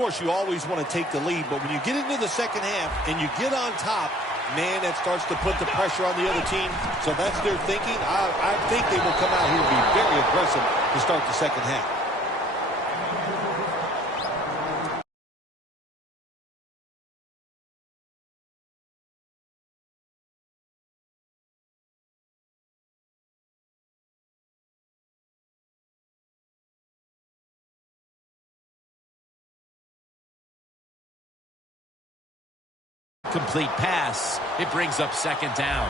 Of course, you always want to take the lead, but when you get into the second half and you get on top, man, that starts to put the pressure on the other team. So that's their thinking. I think they will come out here and be very aggressive to start the second half. Complete pass. It brings up second down.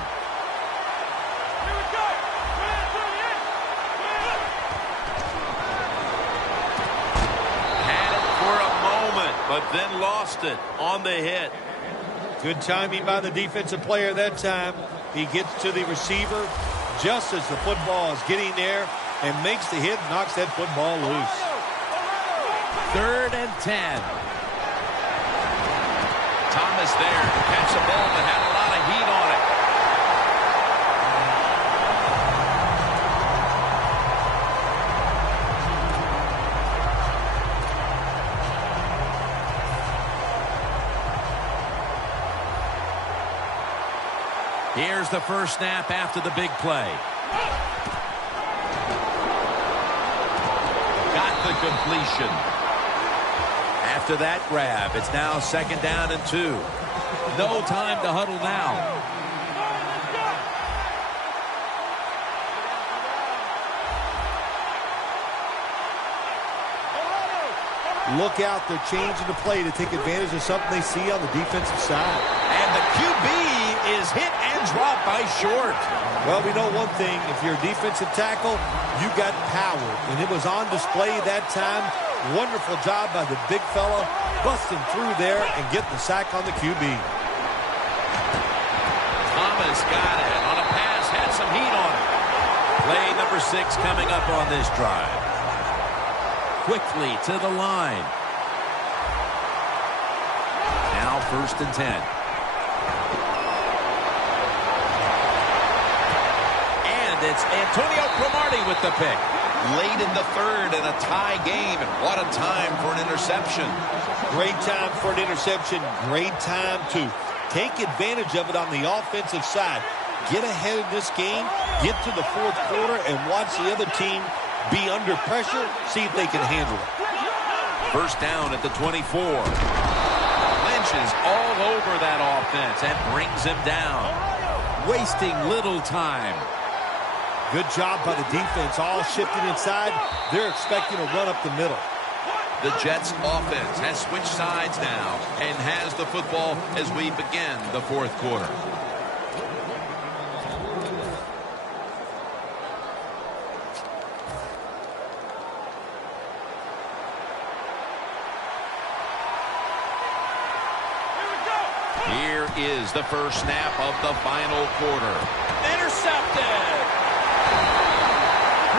Had it for a moment, but then lost it on the hit. Good timing by the defensive player that time. He gets to the receiver just as the football is getting there and makes the hit, knocks that football loose. 3rd and 10. Thomas there to catch the ball that had a lot of heat on it. Here's the first snap after the big play. Got the completion. After that grab, it's now 2nd down and 2. No time to huddle now. Look out, they're changing the play to take advantage of something they see on the defensive side. And the QB is hit and dropped by Short. Well, we know one thing. If you're a defensive tackle, you got power. And it was on display that time. Wonderful job by the big fella, busting through there and getting the sack on the QB. Thomas got it on a pass, had some heat on it. Play number 6 coming up on this drive. Quickly to the line. Now 1st and 10. And it's Antonio Cromartie with the pick. Late in the 3rd and a tie game, and what a time for an interception. Great time for an interception. Great time to take advantage of it on the offensive side. Get ahead of this game, get to the 4th quarter, and watch the other team be under pressure, see if they can handle it. 1st down at the 24. Lynch is all over that offense and brings him down. Wasting little time. Good job by the defense, all shifting inside. They're expecting a run up the middle. The Jets offense has switched sides now and has the football as we begin the 4th quarter. Here is the first snap of the final quarter. Intercepted!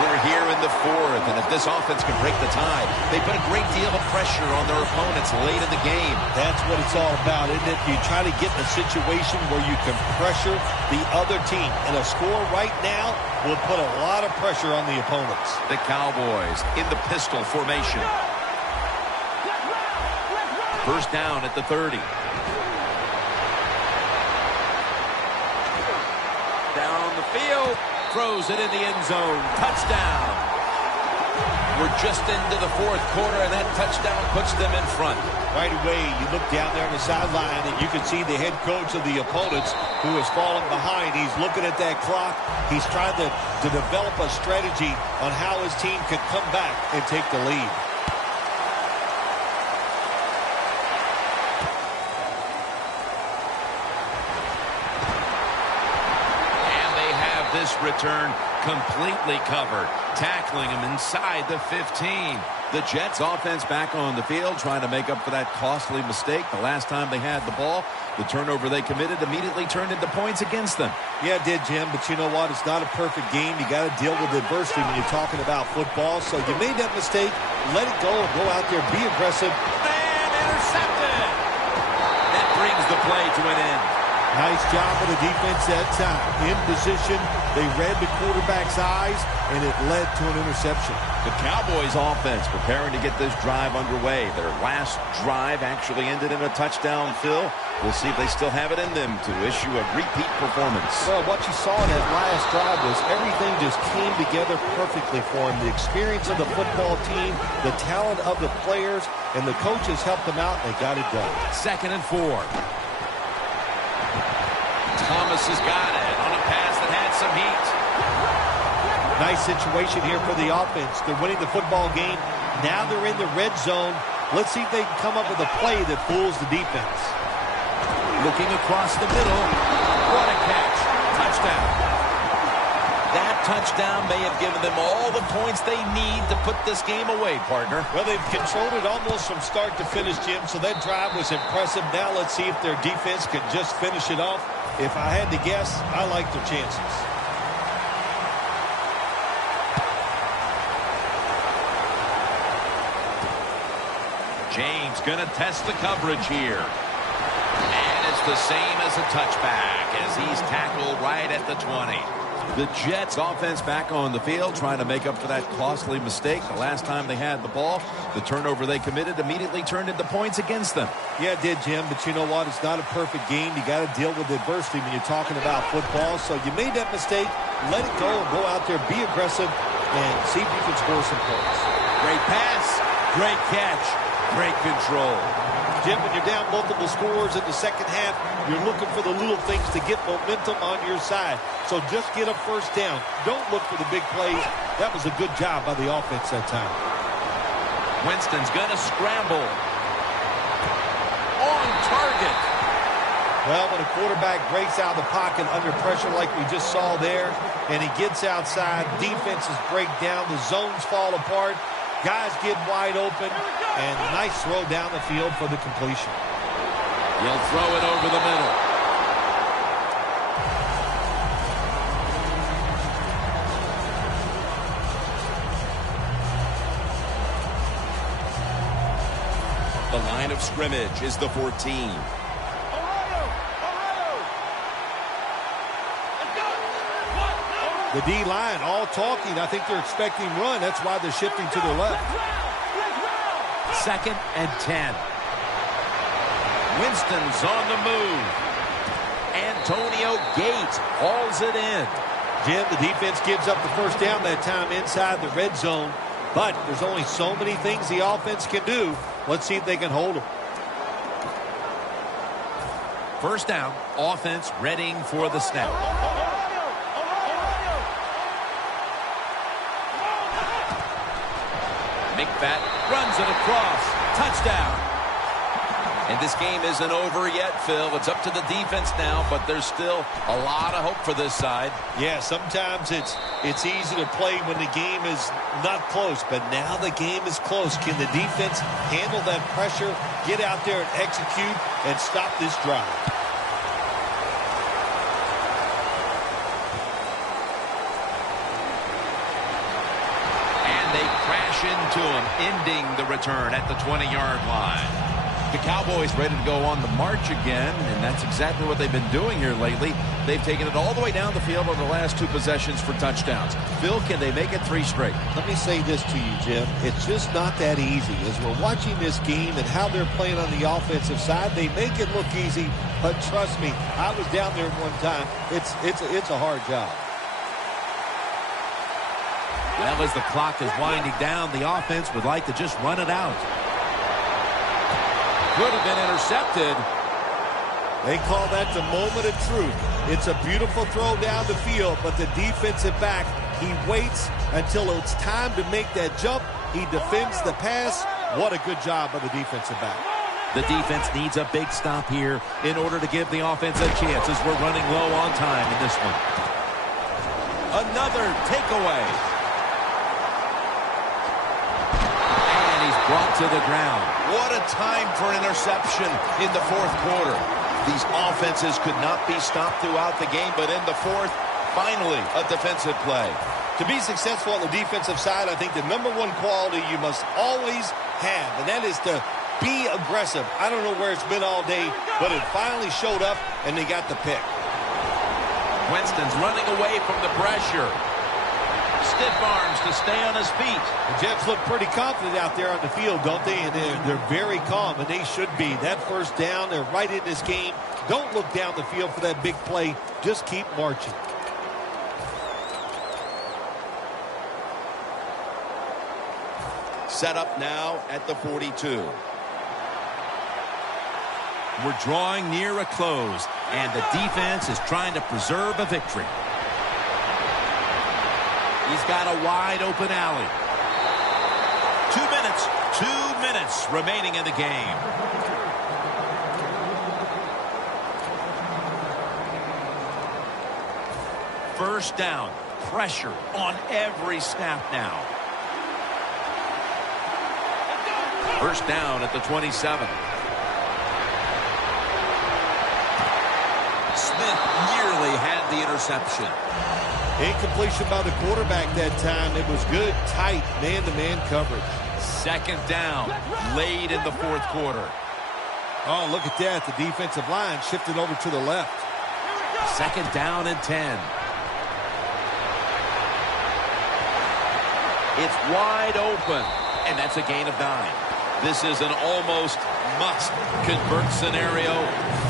We're here in the 4th, and if this offense can break the tie, they put a great deal of pressure on their opponents late in the game. That's what it's all about, isn't it? You try to get in a situation where you can pressure the other team, and a score right now will put a lot of pressure on the opponents. The Cowboys in the pistol formation. 1st down at the 30. Down the field. Throws it in the end zone. Touchdown. We're just into the 4th quarter, and that touchdown puts them in front. Right away, you look down there on the sideline, and you can see the head coach of the opponents who has fallen behind. He's looking at that clock. He's trying to develop a strategy on how his team can come back and take the lead. This return completely covered, tackling him inside the 15. The Jets offense back on the field, trying to make up for that costly mistake. The last time they had the ball, the turnover they committed immediately turned into points against them. Yeah, it did, Jim, but you know what? It's not a perfect game. You got to deal with adversity when you're talking about football. So you made that mistake, let it go, and go out there, be aggressive. And intercepted! That brings the play to an end. Nice job of the defense that time. In position, they read the quarterback's eyes, and it led to an interception. The Cowboys offense preparing to get this drive underway. Their last drive actually ended in a touchdown, Phil. We'll see if they still have it in them to issue a repeat performance. Well, what you saw in that last drive was everything just came together perfectly for him. The experience of the football team, the talent of the players, and the coaches helped them out, and they got it done. 2nd and 4. Thomas has got it on a pass that had some heat. Nice situation here for the offense. They're winning the football game. Now they're in the red zone. Let's see if they can come up with a play that fools the defense. Looking across the middle. What a catch. Touchdown. That touchdown may have given them all the points they need to put this game away, partner. Well, they've controlled it almost from start to finish, Jim, so that drive was impressive. Now let's see if their defense can just finish it off. If I had to guess, I like their chances. James going to test the coverage here. And it's the same as a touchback as he's tackled right at the 20. The Jets offense back on the field trying to make up for that costly mistake. The last time they had the ball, the turnover they committed immediately turned into points against them. Yeah, it did, Jim, but you know what? It's not a perfect game. You got to deal with adversity when you're talking about football. So you made that mistake, let it go, and go out there, be aggressive, and see if you can score some points. Great pass, great catch, great control. Jim, when you're down multiple scores in the second half, you're looking for the little things to get momentum on your side. So just get a first down. Don't look for the big plays. That was a good job by the offense that time. Winston's going to scramble. On target. Well, when a quarterback breaks out of the pocket under pressure like we just saw there, and he gets outside, defenses break down, the zones fall apart, guys get wide open, and nice throw down the field for the completion. He'll throw it over the middle. The line of scrimmage is the 14. The D-line all talking. I think they're expecting run. That's why they're shifting to their left. 2nd and 10. Winston's on the move. Antonio Gates hauls it in. Jim, the defense gives up the first down that time inside the red zone. But there's only so many things the offense can do. Let's see if they can hold them. First down, offense readying for the snap. McFat runs it across. Touchdown. And this game isn't over yet, Phil. It's up to the defense now, but there's still a lot of hope for this side. Yeah, sometimes it's easy to play when the game is not close, but now the game is close. Can the defense handle that pressure, get out there and execute, and stop this drive? And they crash into him, ending the return at the 20-yard line. The Cowboys ready to go on the march again, and that's exactly what they've been doing here lately. They've taken it all the way down the field on the last 2 possessions for touchdowns. Phil, can they make it 3 straight? Let me say this to you, Jim. It's just not that easy. As we're watching this game and how they're playing on the offensive side, they make it look easy, but trust me, I was down there one time. It's a hard job. Well, as the clock is winding down, the offense would like to just run it out. Could have been intercepted. They call that the moment of truth. It's a beautiful throw down the field, but the defensive back, he waits until it's time to make that jump. He defends the pass. What a good job by the defensive back. The defense needs a big stop here in order to give the offense a chance as we're running low on time in this one. Another takeaway. Brought to the ground. What a time for an interception in the 4th quarter. These offenses could not be stopped throughout the game, but in the 4th, finally, a defensive play. To be successful on the defensive side, I think the #1 quality you must always have, and that is to Be aggressive. I don't know where it's been all day, but it finally showed up, and they got the pick. Winston's running away from the pressure. Stiff arms to stay on his feet. The Jets look pretty confident out there on the field, don't they? And they're very calm, and they should be. That first down, they're right in this game. Don't look down the field for that big play. Just keep marching. Set up now at the 42. We're drawing near a close, and the defense is trying to preserve a victory. He's got a wide open alley. 2 minutes remaining in the game. First down, pressure on every snap now. First down at the 27. Smith nearly had the interception. Incompletion by the quarterback that time. It was good, tight, man-to-man coverage. Second down, late in the fourth quarter. Oh, look at that. The defensive line shifted over to the left. Second down and 10. It's wide open, and that's a gain of 9. This is an almost must-convert scenario.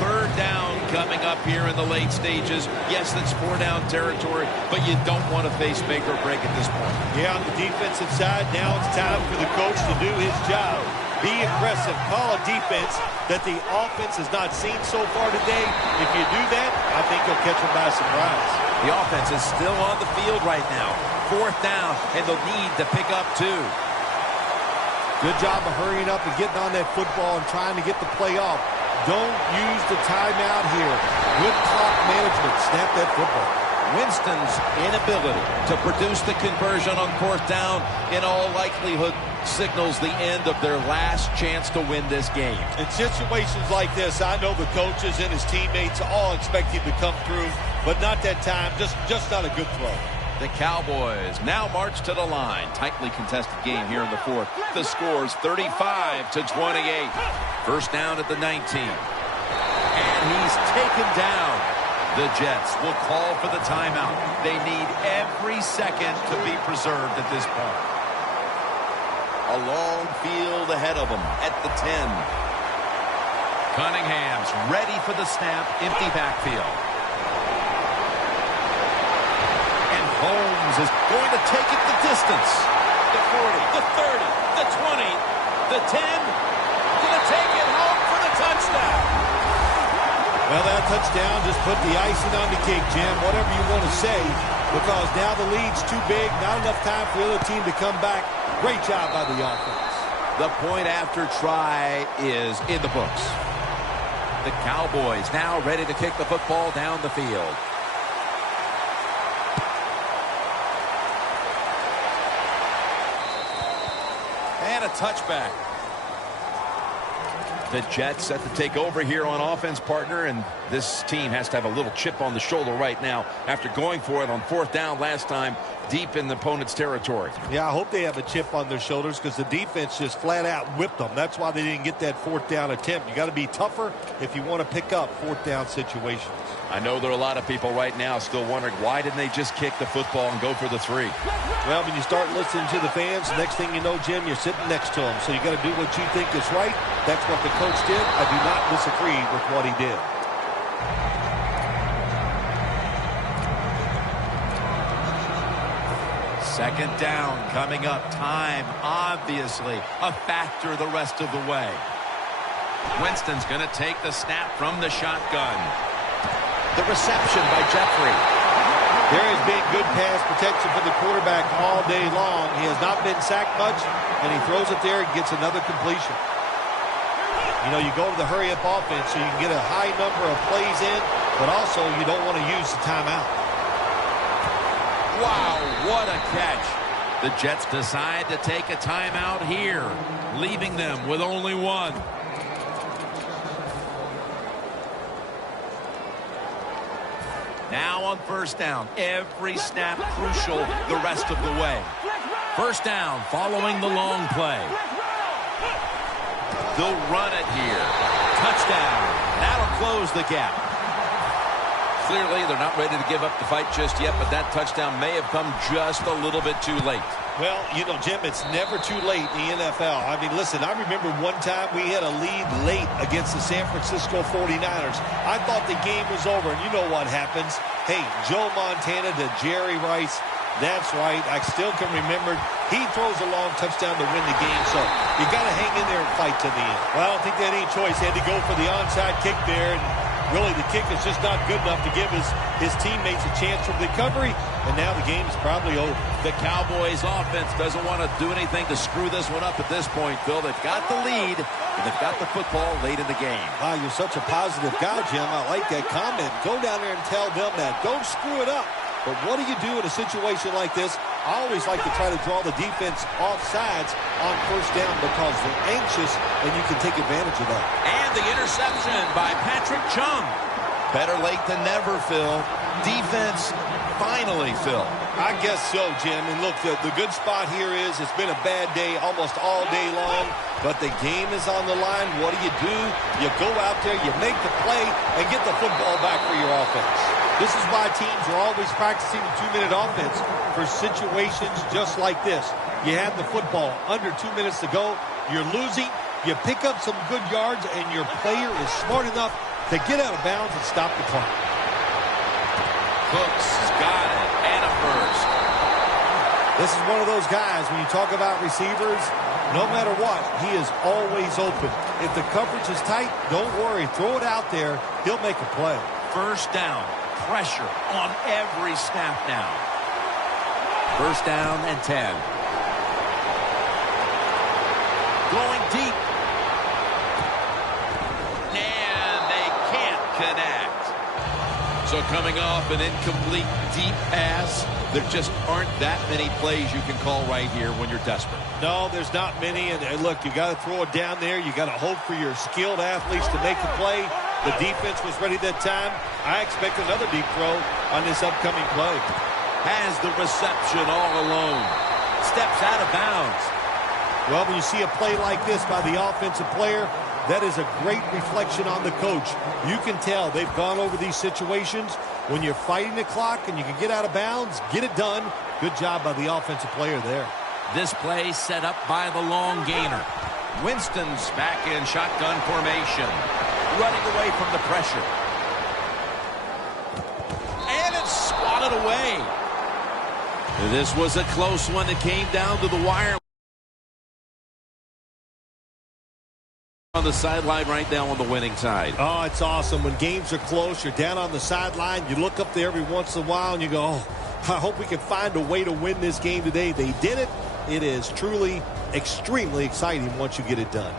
Third down coming up here in the late stages. Yes, that's 4-down territory, but you don't want to face make or break at this point. Yeah, on the defensive side, now it's time for the coach to do his job. Be aggressive. Call a defense that the offense has not seen so far today. If you do that, I think you'll catch them by surprise. The offense is still on the field right now. Fourth down, and they'll need to pick up 2. Good job of hurrying up and getting on that football and trying to get the play off. Don't use the timeout here. Good clock management. Snap that football. Winston's inability to produce the conversion on fourth down in all likelihood signals the end of their last chance to win this game. In situations like this, I know the coaches and his teammates all expect him to come through, but not that time. Just not a good throw. The Cowboys now march to the line. Tightly contested game here in the fourth. The score's 35-28. First down at the 19. And he's taken down. The Jets will call for the timeout. They need every second to be preserved at this point. A long field ahead of them at the 10. Cunningham's ready for the snap. Empty backfield. Holmes is going to take it the distance. The 40, the 30, the 20, the 10. Going to take it home for the touchdown. Well, that touchdown just put the icing on the cake, Jim, whatever you want to say, because now the lead's too big, not enough time for the other team to come back. Great job by the offense. The point after try is in the books. The Cowboys now ready to kick the football down the field. And a touchback. The Jets set to take over here on offense, partner, and this team has to have a little chip on the shoulder right now after going for it on fourth down last time deep in the opponent's territory. Yeah, I hope they have a chip on their shoulders because the defense just flat out whipped them. That's why they didn't get that fourth down attempt. You got to be tougher if you want to pick up fourth down situations. I know there are a lot of people right now still wondering why didn't they just kick the football and go for the 3? Well, when you start listening to the fans, next thing you know, Jim, you're sitting next to them. So you got to do what you think is right. That's what the coach did. I do not disagree with what he did. Second down coming up. Time, obviously, a factor the rest of the way. Winston's going to take the snap from the shotgun. The reception by Jeffrey. There has been good pass protection for the quarterback all day long. He has not been sacked much, and he throws it there and gets another completion. You know, you go to the hurry-up offense so you can get a high number of plays in, but also you don't want to use the timeout. Wow, what a catch. The Jets decide to take a timeout here, leaving them with only one. Now on first down, every snap crucial the rest of the way. First down following the long play. They'll run it here. Touchdown. That'll close the gap. Clearly, they're not ready to give up the fight just yet, but that touchdown may have come just a little bit too late. Well, you know, Jim, it's never too late in the NFL. I mean, listen, I remember one time we had a lead late against the San Francisco 49ers. I thought the game was over, and you know what happens. Hey, Joe Montana to Jerry Rice. That's right. I still can remember. He throws a long touchdown to win the game, so you got to hang in there and fight to the end. Well, I don't think they had any choice. They had to go for the onside kick there, and really the kick is just not good enough to give his teammates a chance for recovery, and now the game is probably over. The Cowboys offense doesn't want to do anything to screw this one up at this point, Phil. They've got the lead, and they've got the football late in the game. Wow, you're such a positive guy, Jim. I like that comment. Go down there and tell them that. Don't screw it up. But what do you do in a situation like this? I always like to try to draw the defense off sides on first down because they're anxious, and you can take advantage of that. And the interception by Patrick Chung. Better late than never, Phil. Defense, finally, Phil. I guess so, Jim. And look, the good spot here is it's been a bad day almost all day long, but the game is on the line. What do? You go out there, you make the play, and get the football back for your offense. This is why teams are always practicing the 2-minute offense for situations just like this. You have the football under 2 minutes to go. You're losing. You pick up some good yards, and your player is smart enough to get out of bounds and stop the clock. Cooks got it, and a first. This is one of those guys, when you talk about receivers, no matter what, he is always open. If the coverage is tight, don't worry. Throw it out there. He'll make a play. First down. Pressure on every snap now. First down and 10. Going deep. And they can't connect. So coming off an incomplete deep pass, there just aren't that many plays you can call right here when you're desperate. No, there's not many. And look, you got to throw it down there. You got to hope for your skilled athletes to make the play. The defense was ready that time. I expect another deep throw on this upcoming play. Has the reception all alone. Steps out of bounds. Well, when you see a play like this by the offensive player, that is a great reflection on the coach. You can tell they've gone over these situations. When you're fighting the clock and you can get out of bounds, get it done. Good job by the offensive player there. This play set up by the long gainer. Winston's back in shotgun formation. Running away from the pressure. And it's swatted away. This was a close one that came down to the wire. On the sideline right now on the winning side. Oh, it's awesome. When games are close, you're down on the sideline. You look up there every once in a while and you go, oh, I hope we can find a way to win this game today. They did it. It is truly extremely exciting once you get it done.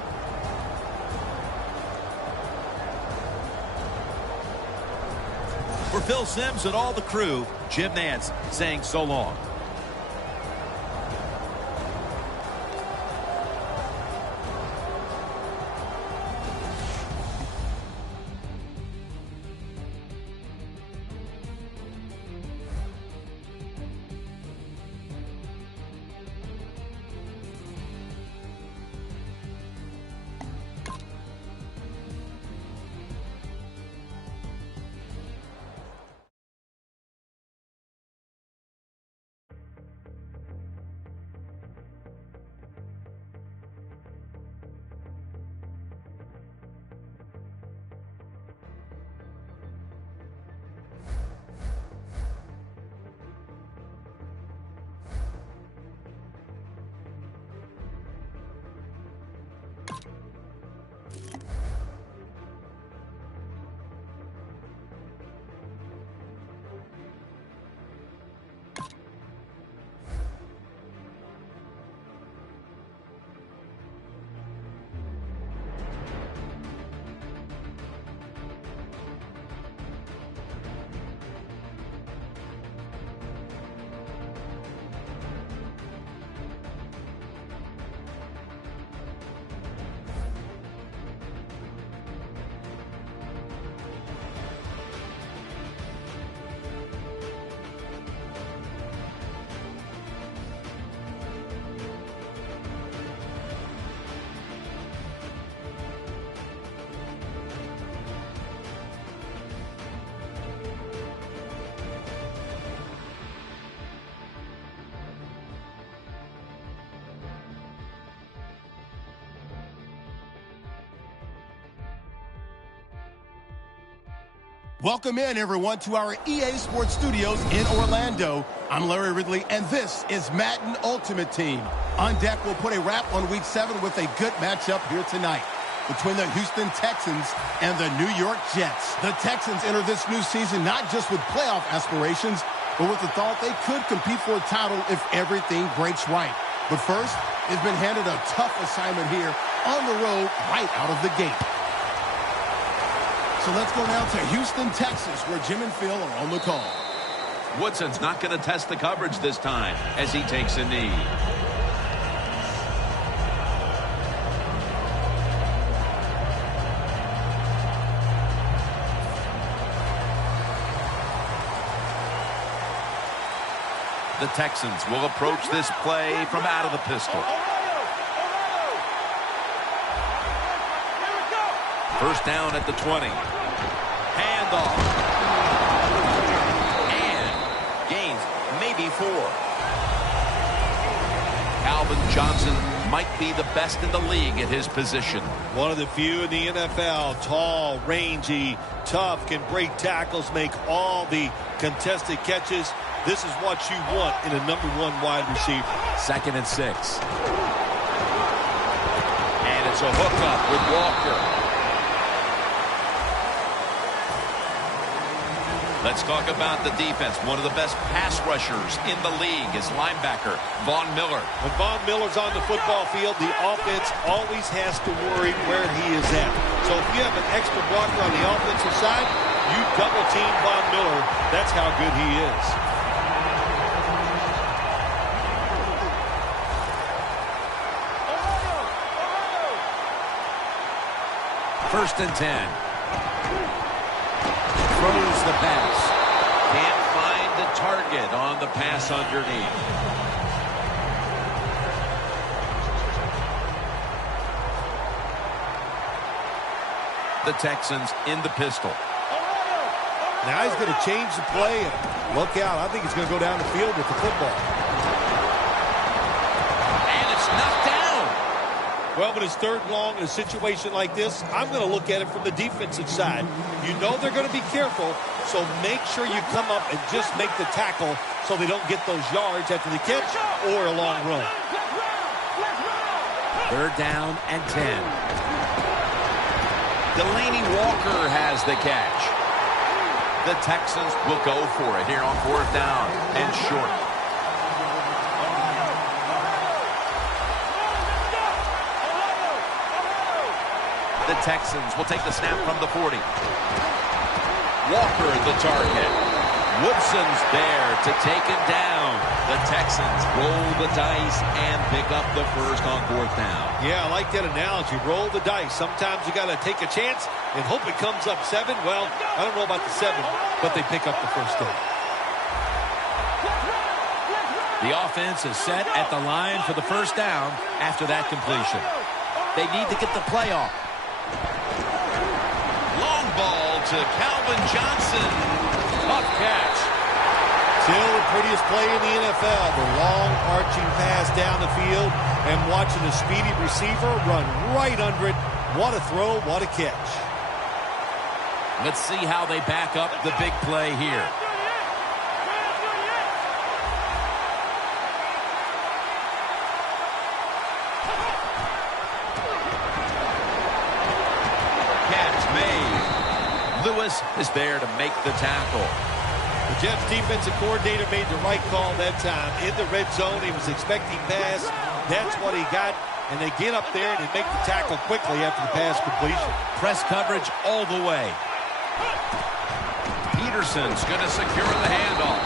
For Phil Simms and all the crew, Jim Nantz saying so long. Welcome in, everyone, to our EA Sports Studios in Orlando. I'm Larry Ridley, and this is Madden Ultimate Team. On deck, we'll put a wrap on Week 7 with a good matchup here tonight between the Houston Texans and the New York Jets. The Texans enter this new season not just with playoff aspirations, but with the thought they could compete for a title if everything breaks right. But first, they've been handed a tough assignment here on the road right out of the gate. So let's go now to Houston, Texas, where Jim and Phil are on the call. Woodson's not going to test the coverage this time as he takes a knee. The Texans will approach this play from out of the pistol. First down at the 20. Handoff. And gains maybe 4. Calvin Johnson might be the best in the league at his position. One of the few in the NFL, tall, rangy, tough, can break tackles, make all the contested catches. This is what you want in a #1 wide receiver. 2nd and 6. And it's a hookup with Walker. Let's talk about the defense. One of the best pass rushers in the league is linebacker Von Miller. When Von Miller's on the football field, the offense always has to worry where he is at. So if you have an extra blocker on the offensive side, you double team Von Miller. That's how good he is. First and 10. Throws the pass. Can't find the target on the pass underneath. The Texans in the pistol. Now he's going to change the play. And look out. I think he's going to go down the field with the football. And it's knocked down. Well, when it's 3rd and long in a situation like this, I'm going to look at it from the defensive side. You know they're going to be careful, so make sure you come up and just make the tackle so they don't get those yards after the catch or a long run. 3rd down and 10. Delaney Walker has the catch. The Texans will go for it here on 4th down and short. The Texans will take the snap from the 40. Walker the target. Woodson's there to take it down. The Texans roll the dice and pick up the first on 4th down. Yeah, I like that analogy. Roll the dice. Sometimes you got to take a chance and hope it comes up 7. Well, I don't know about the 7, but they pick up the first down. The offense is set at the line for the first down after that completion. They need to get the play off. Long ball to Calvin Johnson. Tough catch. Still the prettiest play in the NFL. The long arching pass down the field and watching a speedy receiver run right under it. What a throw, what a catch. Let's see how they back up the big play here. Lewis is there to make the tackle. The Jets defensive coordinator made the right call that time. In the red zone, he was expecting pass. That's what he got. And they get up there and they make the tackle quickly after the pass completion. Press coverage all the way. Peterson's going to secure the handoff.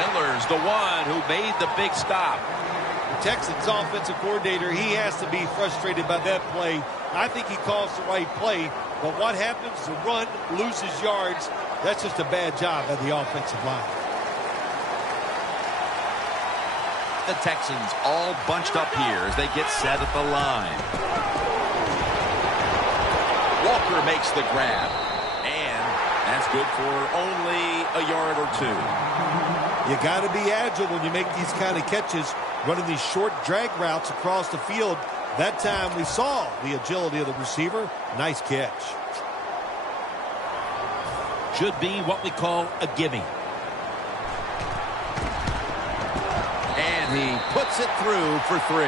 Miller's the one who made the big stop. The Texans offensive coordinator, he has to be frustrated by that play. I think he calls the right play. But what happens? The run loses yards. That's just a bad job by the offensive line. The Texans all bunched up here as they get set at the line. Walker makes the grab. And that's good for only a yard or 2. You got to be agile when you make these kind of catches, running these short drag routes across the field. That time we saw the agility of the receiver. Nice catch. should be what we call a gimme. And he puts it through for 3.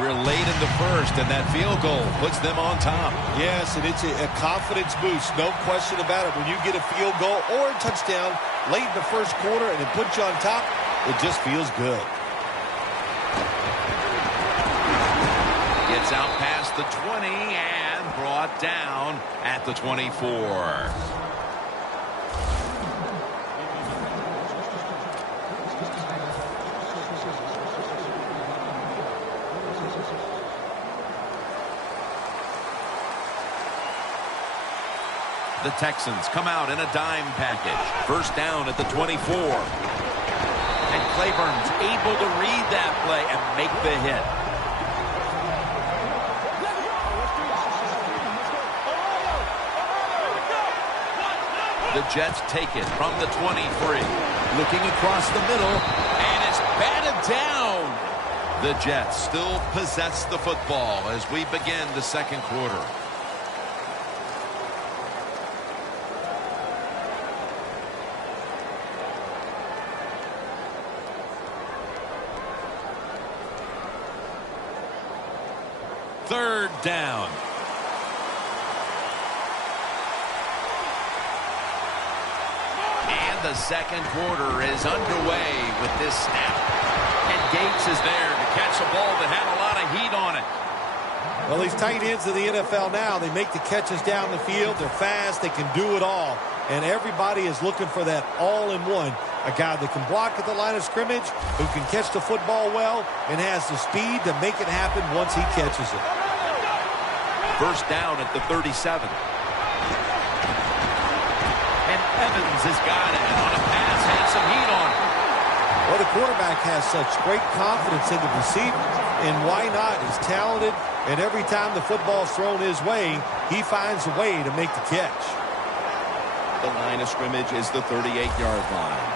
We're late in the first, and that field goal puts them on top. Yes, and it's a confidence boost, no question about it. When you get a field goal or a touchdown late in the first quarter and it puts you on top, it just feels good. Gets out past the 20 and brought down at the 24. The Texans come out in a dime package. First down at the 24. And Claiborne's able to read that play and make the hit. The Jets take it from the 23. Looking across the middle, and it's batted down. The Jets still possess the football as we begin the second quarter. Third down. And the second quarter is underway with this snap. And Gates is there to catch a ball that had a lot of heat on it. Well, these tight ends of the NFL now, they make the catches down the field. They're fast. They can do it all. And everybody is looking for that all-in-one. A guy that can block at the line of scrimmage, who can catch the football well, and has the speed to make it happen once he catches it. First down at the 37. And Evans has got it on a pass, had some heat on it. Well, the quarterback has such great confidence in the receiver, and why not? He's talented, and every time the football's thrown his way, he finds a way to make the catch. The line of scrimmage is the 38-yard line.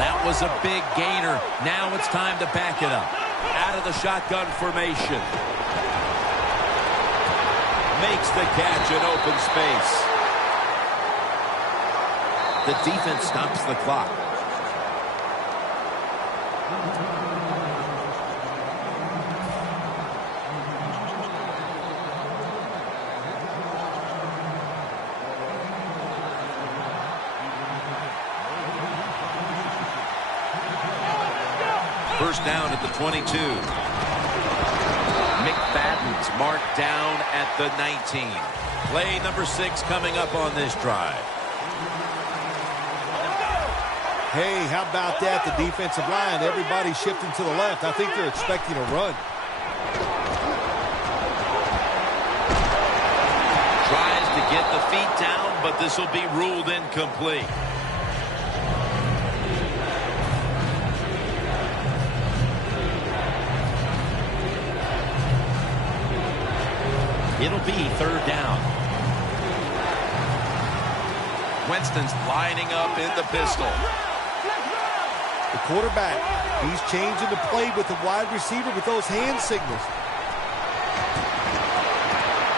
That was a big gainer. Now it's time to back it up. Out of the shotgun formation. Makes the catch in open space. The defense stops the clock. First down at the 22. McFadden's marked down at the 19. Play number 6 coming up on this drive. Hey, how about that? The defensive line, everybody shifting to the left. I think they're expecting a run. Tries to get the feet down, but this will be ruled incomplete. It'll be third down. Winston's lining up in the pistol. The quarterback, he's changing the play with the wide receiver with those hand signals.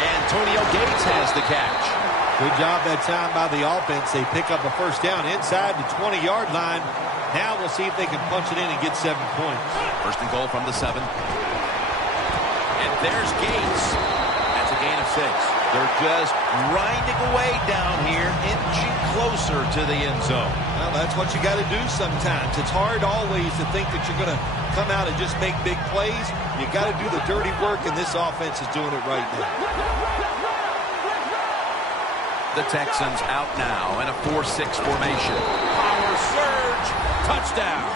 Antonio Gates has the catch. Good job that time by the offense. They pick up a first down inside the 20-yard line. Now we'll see if they can punch it in and get 7 points. First and goal from the 7. And there's Gates. That's a gain of 6. They're just grinding away down here, inching closer to the end zone. Well, that's what you got to do sometimes. It's hard always to think that you're going to come out and just make big plays. You got to do the dirty work, and this offense is doing it right now. The Texans out now in a 4-6 formation. Power surge, touchdown.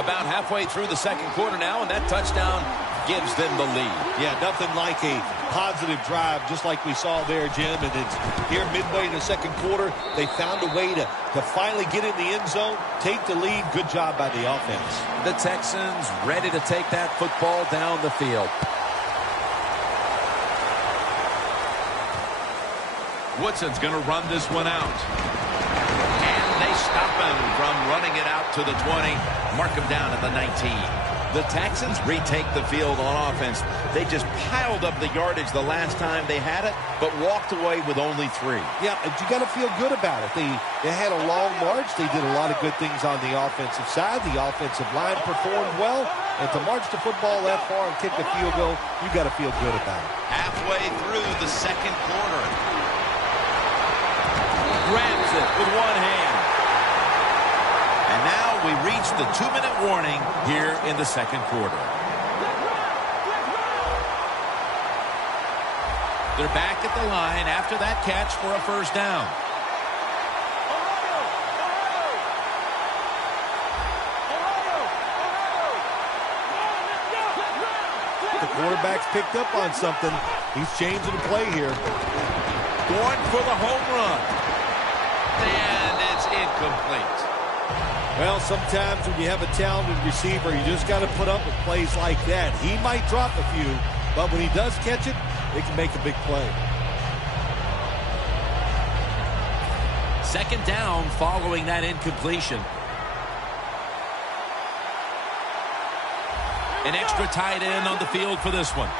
About halfway through the second quarter now, and that touchdown gives them the lead. Yeah, nothing like a positive drive just like we saw there, Jim. And it's here midway in the second quarter. They found a way to finally get in the end zone, take the lead. Good job by the offense. The Texans ready to take that football down the field. Woodson's going to run this one out. And they stop him from running it out to the 20. Mark him down at the 19. The Texans retake the field on offense. They just piled up the yardage the last time they had it, but walked away with only 3. Yeah, you got to feel good about it. They had a long march. They did a lot of good things on the offensive side. The offensive line performed well. And to march the football that far and kick a field goal, you got to feel good about it. Halfway through the second quarter. Grabs it with one hand. And now we reach the 2-minute warning here in the second quarter. They're back at the line after that catch for a first down. The quarterback's picked up on something. He's changing the play here. Going for the home run. And it's incomplete. Well, sometimes when you have a talented receiver, you just got to put up with plays like that. He might drop a few, but when he does catch it, it can make a big play. Second down following that incompletion. An extra tight end on the field for this one.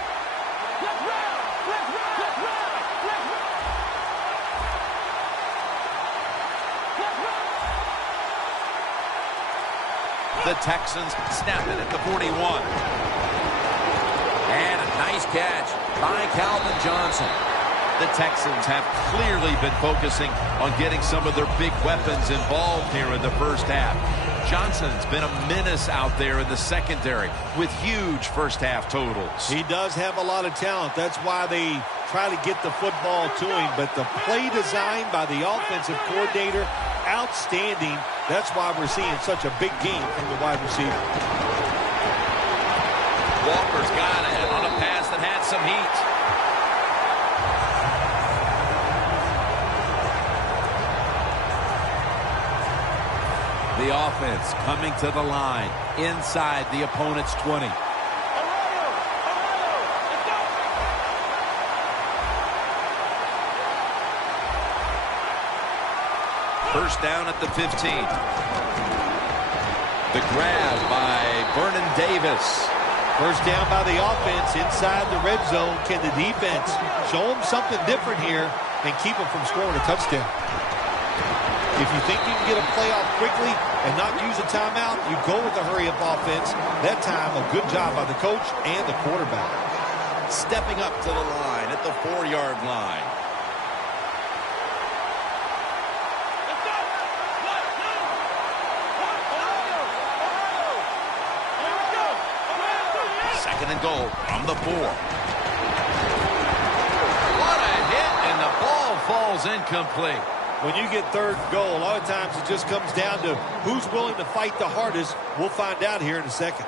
The Texans snap it at the 41. And a nice catch by Calvin Johnson. The Texans have clearly been focusing on getting some of their big weapons involved here in the first half. Johnson's been a menace out there in the secondary with huge first-half totals. He does have a lot of talent. That's why they try to get the football to him. But the play design by the offensive coordinator, outstanding. That's why we're seeing such a big game from the wide receiver. Walker's got it on a pass that had some heat. The offense coming to the line inside the opponent's 20. First down at the 15. The grab by Vernon Davis. First down by the offense inside the red zone. Can the defense show them something different here and keep them from scoring a touchdown? If you think you can get a playoff quickly and not use a timeout, you go with the hurry-up offense. That time, a good job by the coach and the quarterback. Stepping up to the line at the 4-yard line. Second and goal from the 4. What a hit, and the ball falls incomplete. When you get third and goal, a lot of times it just comes down to who's willing to fight the hardest. We'll find out here in a second.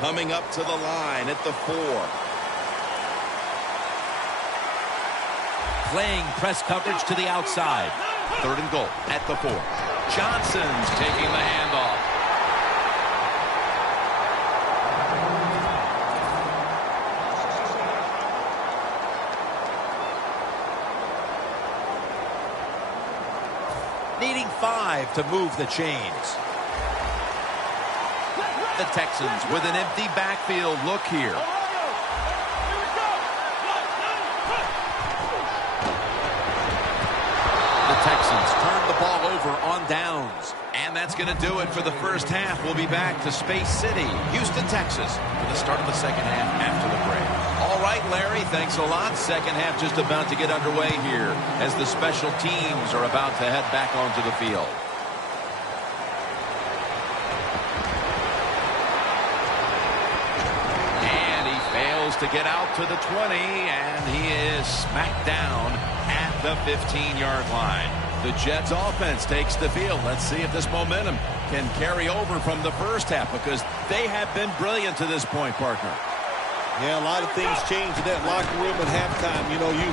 Coming up to the line at the 4. Playing press coverage to the outside. Third and goal at the 4. Johnson's taking the handoff. Needing 5 to move the chains. The Texans with an empty backfield look here. The Texans turn the ball over on downs. And that's going to do it for the first half. We'll be back to Space City, Houston, Texas, for the start of the second half after the break. All right, Larry, thanks a lot. Second half just about to get underway here as the special teams are about to head back onto the field. And he fails to get out to the 20, and he is smacked down at the 15-yard line. The Jets offense takes the field. Let's see if this momentum can carry over from the first half, because they have been brilliant to this point, partner. Yeah, a lot of things changed in that locker room at halftime. You know, you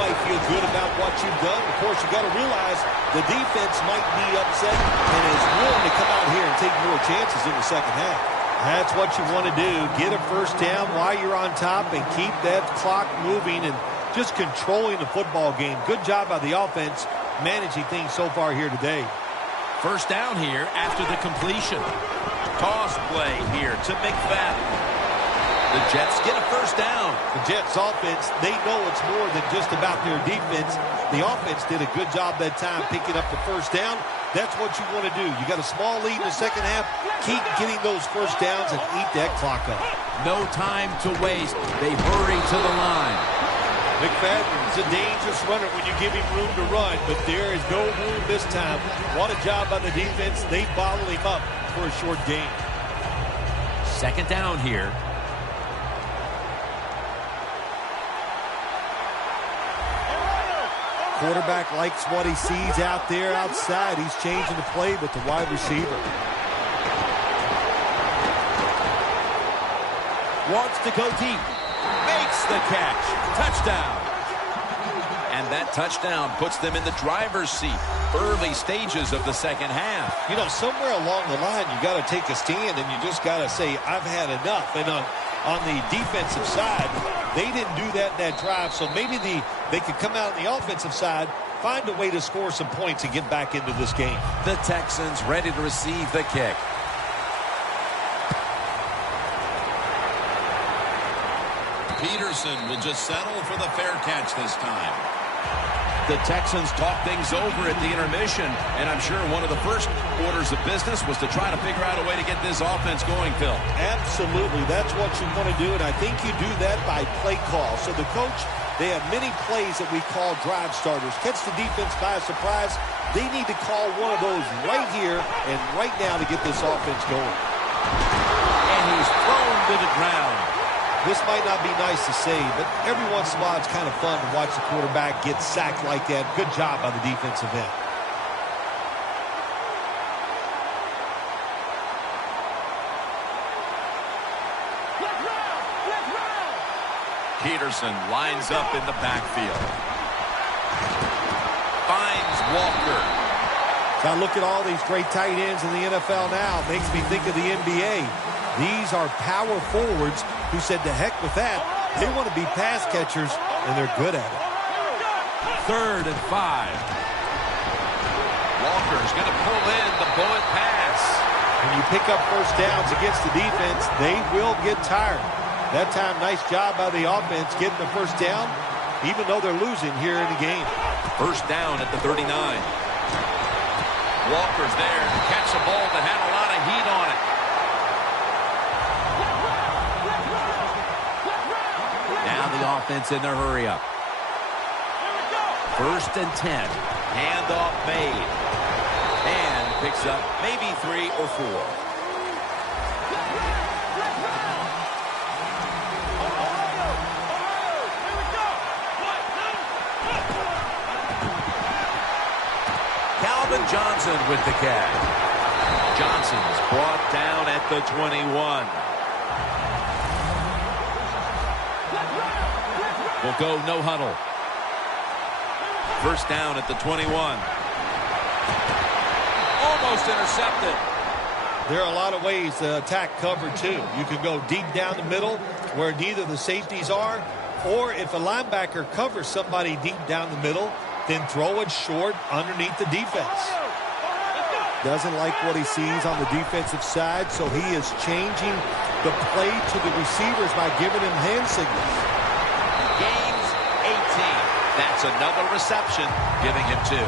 might feel good about what you've done. Of course, you got to realize the defense might be upset and is willing to come out here and take more chances in the second half. That's what you want to do. Get a first down while you're on top and keep that clock moving and just controlling the football game. Good job by the offense managing things so far here today. First down here after the completion. Toss play here to McFadden. The Jets get a first down. The Jets offense, they know it's more than just about their defense. The offense did a good job that time picking up the first down. That's what you want to do. You got a small lead in the second half. Keep getting those first downs and eat that clock up. No time to waste. They hurry to the line. McFadden's a dangerous runner when you give him room to run, but there is no room this time. What a job by the defense. They bottled him up for a short gain. Second down here. Quarterback likes what he sees out there outside. He's changing the play with the wide receiver. Wants to go deep. Makes the catch. Touchdown. And that touchdown puts them in the driver's seat. Early stages of the second half. You know, somewhere along the line, you got to take a stand and you just got to say, I've had enough. And on the defensive side, they didn't do that in that drive. So maybe they could come out on the offensive side, find a way to score some points and get back into this game. The Texans ready to receive the kick. Peterson will just settle for the fair catch this time. The Texans talk things over at the intermission, and I'm sure one of the first orders of business was to try to figure out a way to get this offense going, Phil. Absolutely. That's what you want to do, and I think you do that by play call. So the coach, they have many plays that we call drive starters. Catch the defense by surprise. They need to call one of those right here and right now to get this offense going. And he's thrown to the ground. This might not be nice to say, but every once in a while it's kind of fun to watch the quarterback get sacked like that. Good job by the defensive end. Peterson lines up in the backfield. Finds Walker. Now look at all these great tight ends in the NFL now. Makes me think of the NBA. These are power forwards who said to heck with that. They want to be pass catchers, and they're good at it. 3rd and 5. Walker's going to pull in the bullet pass. When you pick up first downs against the defense, they will get tired. That time, nice job by the offense getting the first down, even though they're losing here in the game. First down at the 39. Walker's there to catch a ball that had a lot of heat on it. Now the offense in their hurry-up. 1st and 10. Handoff made. And picks up maybe 3 or 4. Calvin Johnson with the catch. Johnson's brought down at the 21. Will go no huddle. First down at the 21. Almost intercepted. There are a lot of ways to attack cover, too. You can go deep down the middle where neither the safeties are, or if a linebacker covers somebody deep down the middle, then throw it short underneath the defense. Doesn't like what he sees on the defensive side, so he is changing the play to the receivers by giving him hand signals. Gains 18. That's another reception, giving him 2.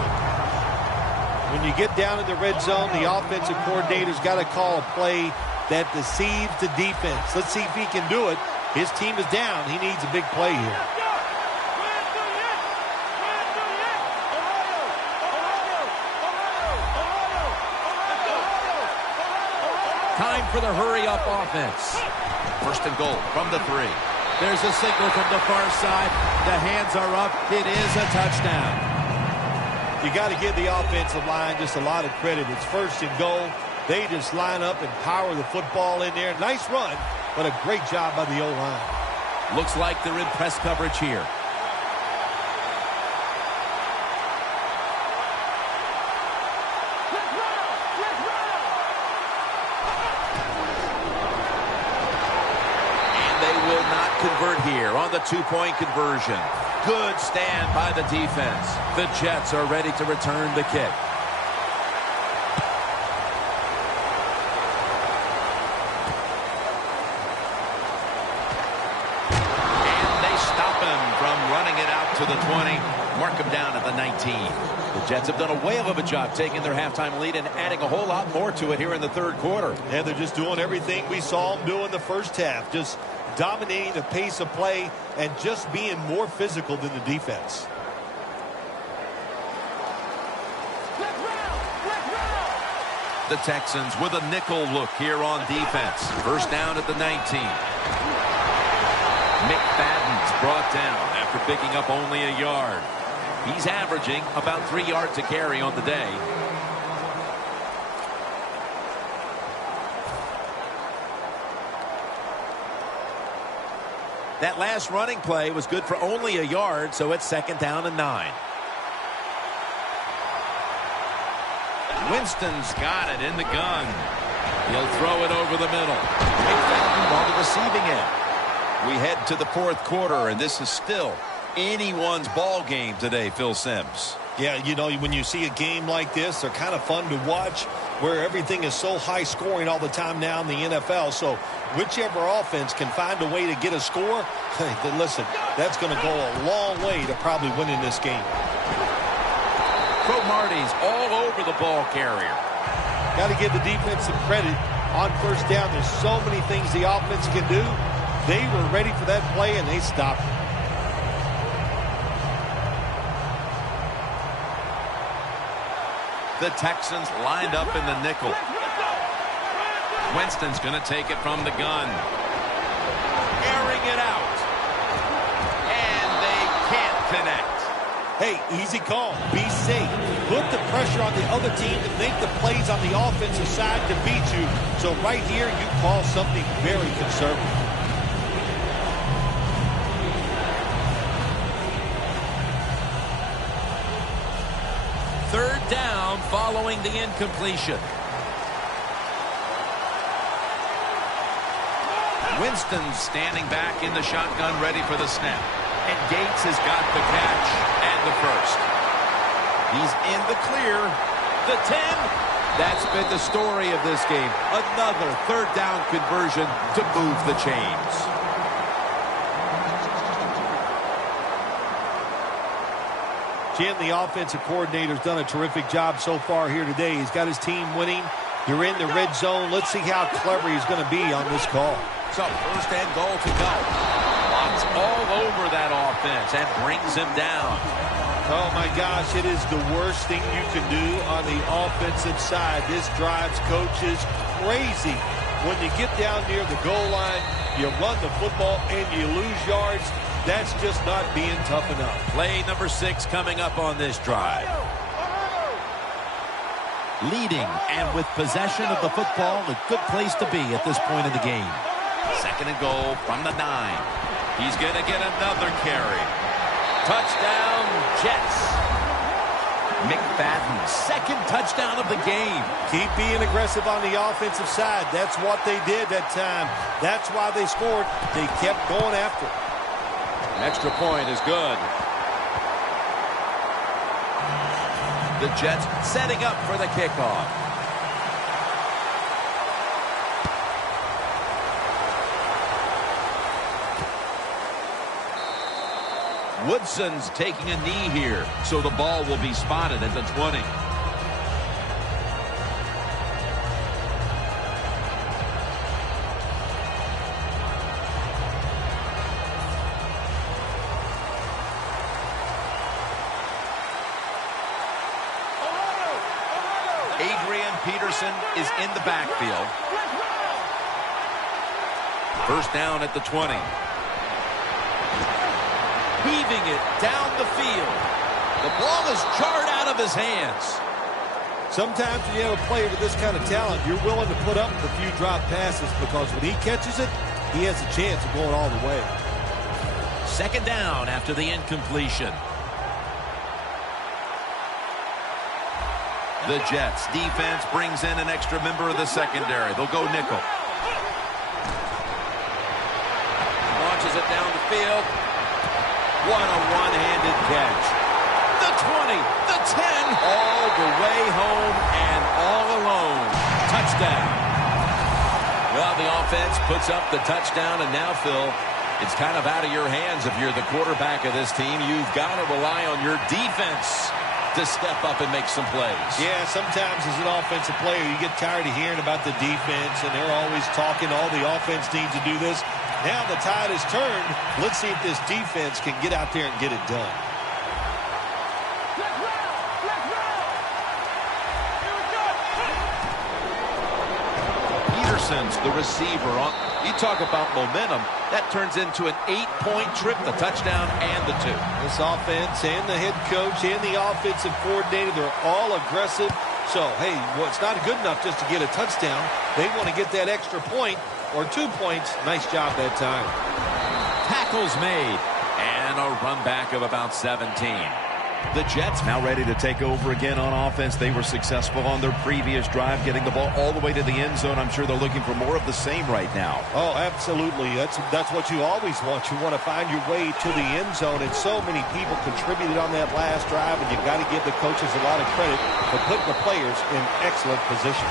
When you get down in the red zone, the offensive coordinator's got to call a play that deceives the defense. Let's see if he can do it. His team is down. He needs a big play here. Time for the hurry-up offense. 1st and goal from the 3. There's a signal from the far side. The hands are up. It is a touchdown. You got to give the offensive line just a lot of credit. It's 1st and goal. They just line up and power the football in there. Nice run, but a great job by the O-line. Looks like they're in press coverage here. Convert here on the 2-point conversion. Good stand by the defense. The Jets are ready to return the kick. to the 20. Mark them down at the 19. The Jets have done a whale of a job taking their halftime lead and adding a whole lot more to it here in the third quarter. Yeah, they're just doing everything we saw them do in the first half. Just dominating the pace of play and just being more physical than the defense. The Texans with a nickel look here on defense. First down at the 19. McFadden's brought down after picking up only a yard. He's averaging about 3 yards a carry on the day. That last running play was good for only a yard, so it's 2nd down and 9. Winston's got it in the gun. He'll throw it over the middle. McFadden on the receiving end. We head to the fourth quarter, and this is still anyone's ball game today, Phil Simms. Yeah, you know, when you see a game like this, they're kind of fun to watch, where everything is so high scoring all the time now in the NFL. So whichever offense can find a way to get a score, hey, then listen, that's going to go a long way to probably winning this game. Cromartie's all over the ball carrier. Got to give the defense some credit on first down. There's so many things the offense can do. They were ready for that play, and they stopped it. The Texans lined up in the nickel. Winston's going to take it from the gun. Airing it out. And they can't connect. Hey, easy call. Be safe. Put the pressure on the other team to make the plays on the offensive side to beat you. So right here, you call something very conservative. Third down following the incompletion. Winston standing back in the shotgun, ready for the snap. And Gates has got the catch and the first. He's in the clear. The 10. That's been the story of this game. Another third down conversion to move the chains. Jim, the offensive coordinator's done a terrific job so far here today. He's got his team winning. You're in the red zone. Let's see how clever he's going to be on this call. So first and goal to go. Lots all over that offense and brings him down. Oh, my gosh, it is the worst thing you can do on the offensive side. This drives coaches crazy. When you get down near the goal line, you run the football and you lose yards. That's just not being tough enough. Play number 6 coming up on this drive. Leading and with possession of the football, a good place to be at this point in the game. Second and goal from the 9. He's going to get another carry. Touchdown, Jets. McFadden, second touchdown of the game. Keep being aggressive on the offensive side. That's what they did that time. That's why they scored. They kept going after it. Extra point is good. The Jets setting up for the kickoff. Woodson's taking a knee here, so the ball will be spotted at the 20. Peterson is in the backfield. First down at the 20. Heaving it down the field. The ball is jarred out of his hands. Sometimes when you have a player with this kind of talent, you're willing to put up with a few drop passes because when he catches it, he has a chance of going all the way. Second down after the incompletion. The Jets defense brings in an extra member of the secondary. They'll go nickel. Launches it down the field. What a one-handed catch. The 20, the 10, all the way home and all alone. Touchdown. Well, the offense puts up the touchdown, and now, Phil, It's kind of out of your hands if you're the quarterback of this team. You've got to rely on your defense to step up and make some plays. Yeah, sometimes as an offensive player, you get tired of hearing about the defense, and they're always talking, all the offense needs to do this. Now the tide has turned. Let's see if this defense can get out there and get it done. Peterson's the receiver. You talk about momentum. That turns into an 8-point trip, the touchdown and the 2. This offense and the head coach and the offensive coordinator, they're all aggressive. So, hey, well, it's not good enough just to get a touchdown. They want to get that extra point or 2 points. Nice job that time. Tackles made. And a run back of about 17. The Jets now ready to take over again on offense. They were successful on their previous drive, getting the ball all the way to the end zone. I'm sure they're looking for more of the same right now. Oh, absolutely. That's what you always want. You want to find your way to the end zone, and so many people contributed on that last drive, and you've got to give the coaches a lot of credit for putting the players in excellent position.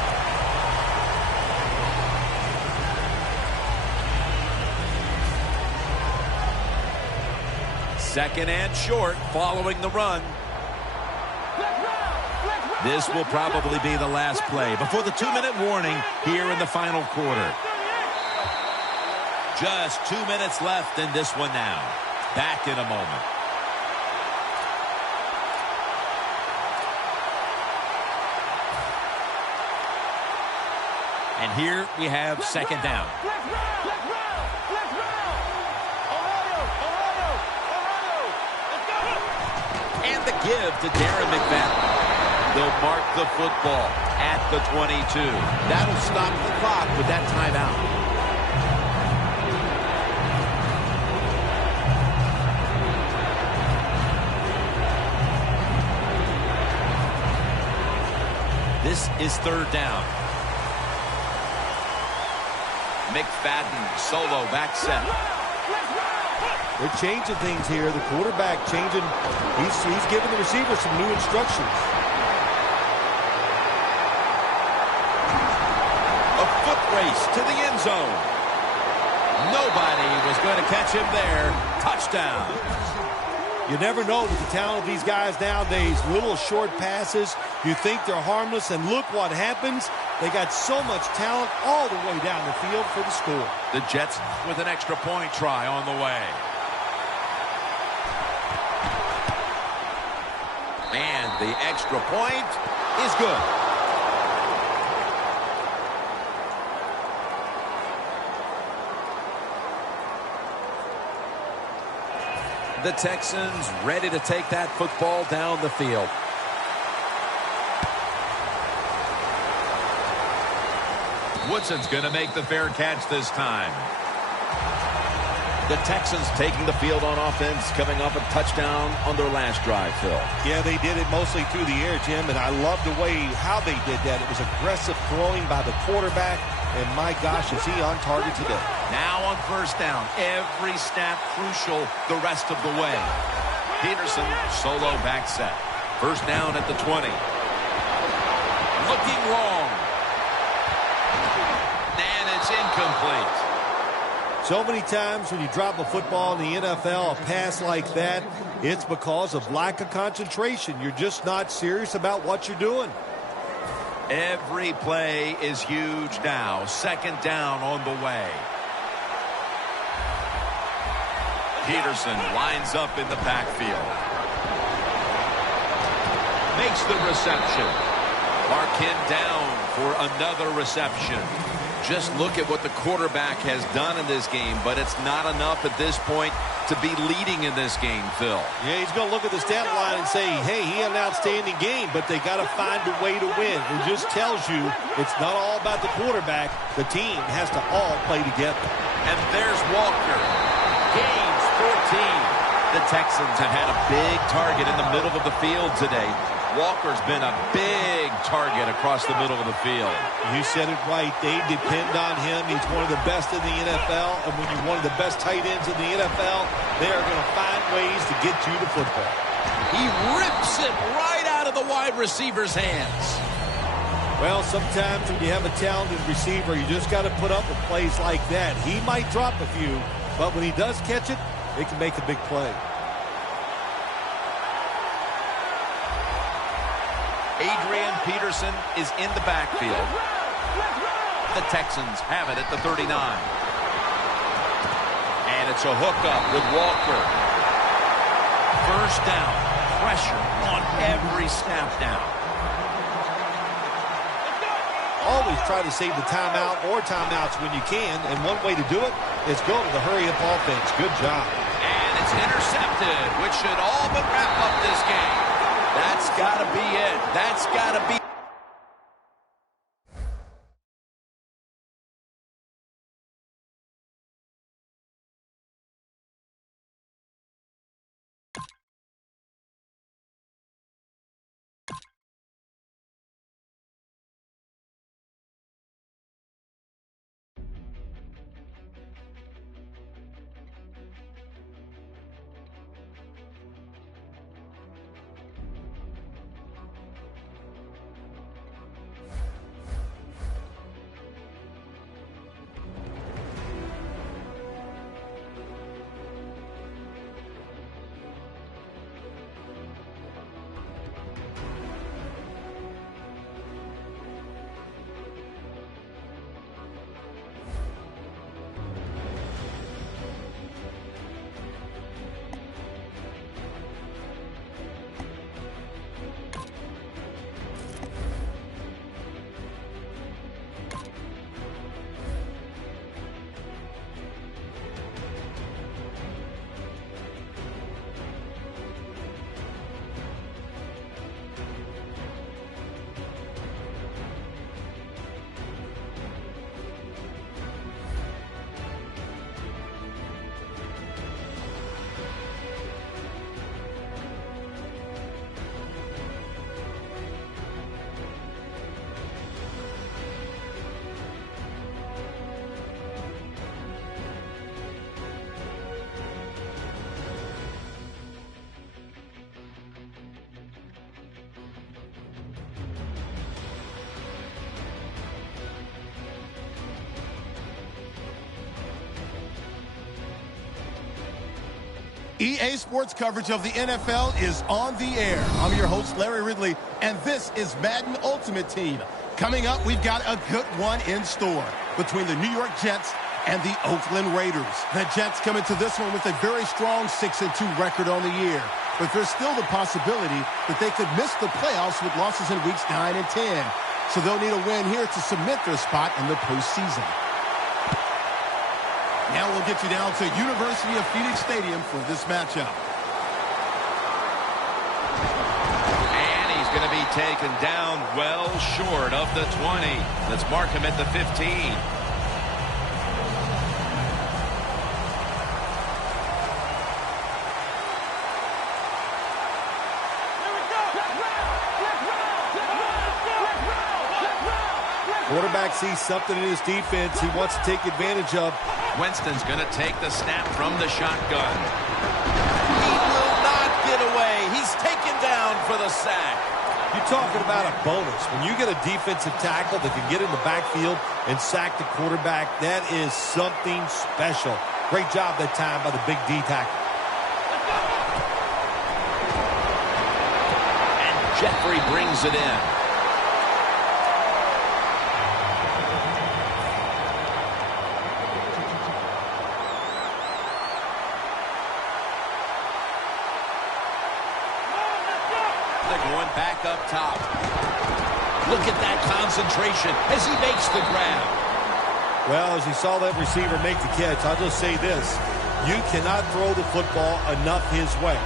Second and short following the run. This will probably be the last play before the 2-minute warning here in the final quarter. Just 2 minutes left in this one now. Back in a moment. And here we have second down. And the give to Darren McFadden. They'll mark the football at the 22. That'll stop the clock with that timeout. This is third down. McFadden, solo, back set. They're changing things here. The quarterback changing. He's giving the receiver some new instructions. A foot race to the end zone. Nobody was going to catch him there. Touchdown. You never know with the talent of these guys nowadays. Little short passes. You think they're harmless, and look what happens. They got so much talent all the way down the field for the score. The Jets with an extra point try on the way. And the extra point is good. The Texans ready to take that football down the field. Woodson's going to make the fair catch this time. The Texans taking the field on offense, coming off a touchdown on their last drive, Phil. Yeah, they did it mostly through the air, Jim, and I love the way how they did that. It was aggressive throwing by the quarterback, and my gosh, is he on target today. Now on first down, every snap crucial the rest of the way. Peterson, solo back set. First down at the 20. Looking long. And it's incomplete. So many times when you drop a football in the NFL, a pass like that, it's because of lack of concentration. You're just not serious about what you're doing. Every play is huge now. Second down on the way. Peterson lines up in the backfield. Makes the reception. Markin down for another reception. Just look at what the quarterback has done in this game, but it's not enough at this point to be leading in this game, Phil. Yeah, he's going to look at the stat line and say, hey, he had an outstanding game, but they got to find a way to win. It just tells you it's not all about the quarterback. The team has to all play together. And there's Walker. Gains 14. The Texans have had a big target in the middle of the field today. Walker's been a big target across the middle of the field. You said it right. They depend on him. He's one of the best in the NFL. And when you're one of the best tight ends in the NFL, they are going to find ways to get you the football. He rips it right out of the wide receiver's hands. Well, sometimes when you have a talented receiver, you just got to put up with plays like that. He might drop a few, But when he does catch it, it can make a big play. Adrian Peterson is in the backfield. The Texans have it at the 39. And it's a hookup with Walker. First down. Pressure on every snap down. Always try to save the timeout or timeouts when you can, and one way to do it is go to the hurry-up offense. Good job. And it's intercepted, which should all but wrap up this game. That's got to be it. That's got to be EA Sports coverage of the NFL is on the air. I'm your host, Larry Ridley, and this is Madden Ultimate Team. Coming up, we've got a good one in store between the New York Jets and the Oakland Raiders. The Jets come into this one with a very strong 6-2 record on the year, but there's still the possibility that they could miss the playoffs with losses in weeks 9 and 10. So they'll need a win here to cement their spot in the postseason. Now we'll get you down to University of Phoenix Stadium for this matchup. And he's going to be taken down well short of the 20. Let's mark him at the 15. Quarterback sees something in his defense he wants to take advantage of. Winston's going to take the snap from the shotgun. He will not get away. He's taken down for the sack. You're talking about a bonus. When you get a defensive tackle that can get in the backfield and sack the quarterback, that is something special. Great job that time by the big D tackle. And Jeffrey brings it in. Going back up top. Look at that concentration as he makes the grab. Well, as you saw that receiver make the catch, I'll just say this. You cannot throw the football enough his way.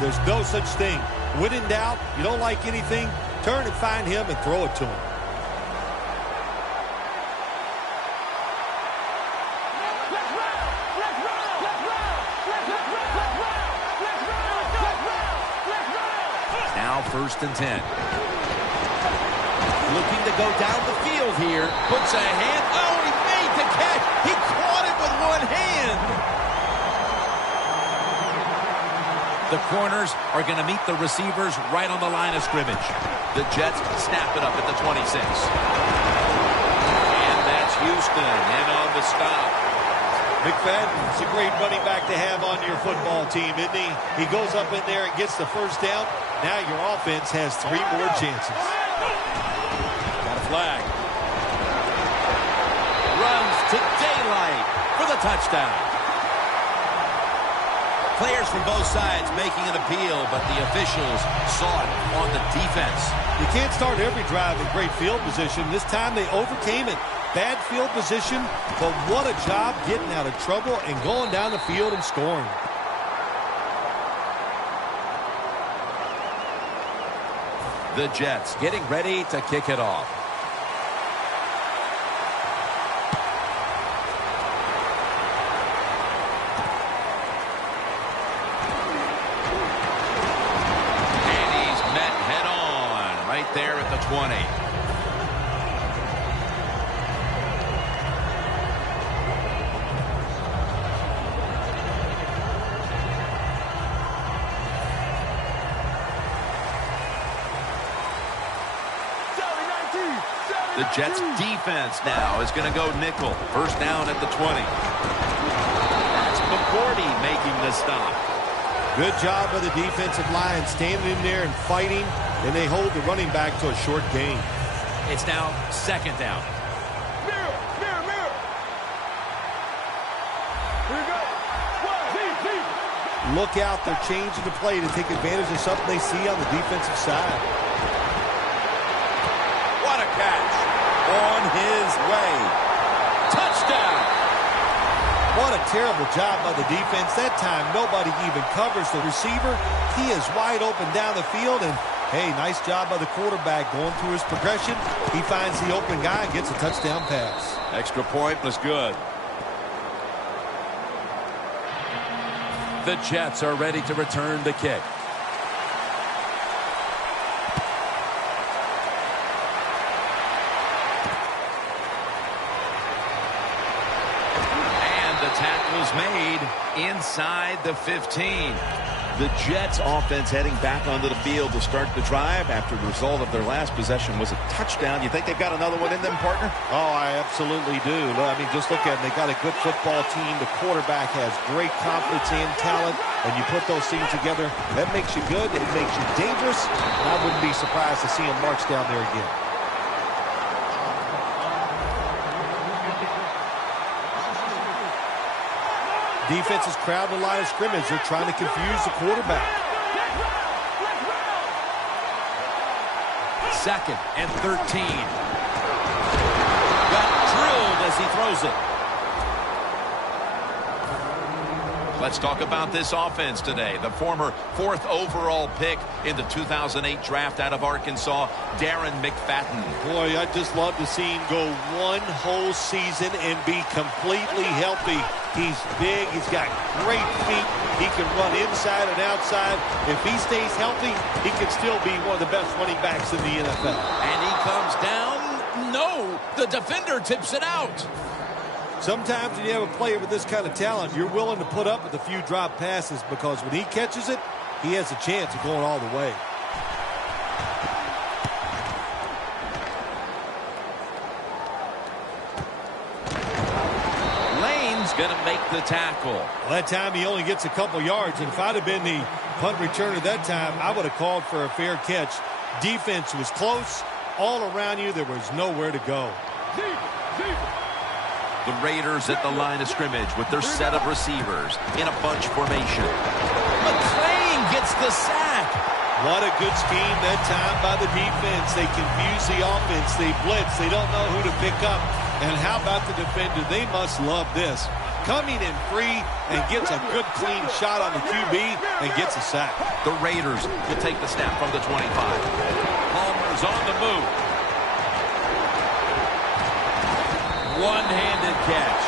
There's no such thing. When in doubt, you don't like anything, turn and find him and throw it to him. First and 10. Looking to go down the field here. Puts a hand. Oh, he made the catch. He caught it with one hand. The corners are going to meet the receivers right on the line of scrimmage. The Jets snap it up at the 26. And that's Houston in on the stop. McFadden's a great running back to have on your football team, isn't he? He goes up in there and gets the first down. Now your offense has 3 more chances. Got a flag. Runs to daylight for the touchdown. Players from both sides making an appeal, but the officials saw it on the defense. You can't start every drive in great field position. This time they overcame it. Bad field position, but what a job getting out of trouble and going down the field and scoring. The Jets getting ready to kick it off. And he's met head on right there at the 20. The Jets defense now is going to go nickel. First down at the 20. That's McCourty making the stop. Good job by the defensive line standing in there and fighting, and they hold the running back to a short gain. It's now second down. Mirror, mirror, mirror. Here we go. Look out, they're changing the play to take advantage of something they see on the defensive side. What a catch. On his way. Touchdown. What a terrible job by the defense. That time, nobody even covers the receiver. He is wide open down the field, and, hey, nice job by the quarterback going through his progression. He finds the open guy and gets a touchdown pass. Extra point was good. The Jets are ready to return the kick. Tackles made inside the 15. The Jets offense heading back onto the field to start the drive after the result of their last possession was a touchdown. You think they've got another one in them, partner? Oh, I absolutely do. I mean, just look at them. They got a good football team. The quarterback has great confidence and talent, and you put those things together, that makes you good. It makes you dangerous, and I wouldn't be surprised to see him march down there again. Defense is crowding the line of scrimmage. They're trying to confuse the quarterback. Second and 13. Got drilled as he throws it. Let's talk about this offense today. The former 4th overall pick in the 2008 draft out of Arkansas, Darren McFadden. Boy, I'd just love to see him go one whole season and be completely healthy. He's big. He's got great feet. He can run inside and outside. If he stays healthy, he can still be one of the best running backs in the NFL. And he comes down. No, the defender tips it out. Sometimes when you have a player with this kind of talent, you're willing to put up with a few drop passes because when he catches it, he has a chance of going all the way. Lane's going to make the tackle. Well, that time he only gets a couple yards, and if I'd have been the punt returner that time, I would have called for a fair catch. Defense was close. All around you, there was nowhere to go. The Raiders at the line of scrimmage with their set of receivers in a bunch formation. McClain gets the sack. What a good scheme that time by the defense. They confuse the offense. They blitz. They don't know who to pick up. And how about the defender? They must love this. Coming in free and gets a good clean shot on the QB and gets a sack. The Raiders will take the snap from the 25. Palmer's on the move. One-handed catch.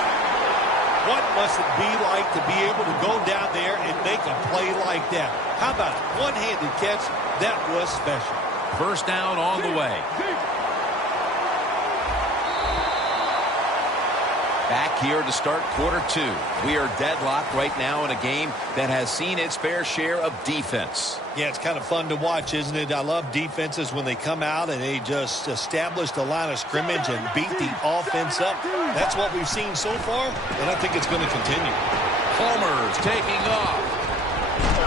What must it be like to be able to go down there and make a play like that? How about it? One-handed catch? That was special. First down on the way. Back here to start quarter two. We are deadlocked right now in a game that has seen its fair share of defense. Yeah, it's kind of fun to watch, isn't it? I love defenses when they come out and they just establish the line of scrimmage and beat the offense up. That's what we've seen so far, and I think it's going to continue. Homer's taking off.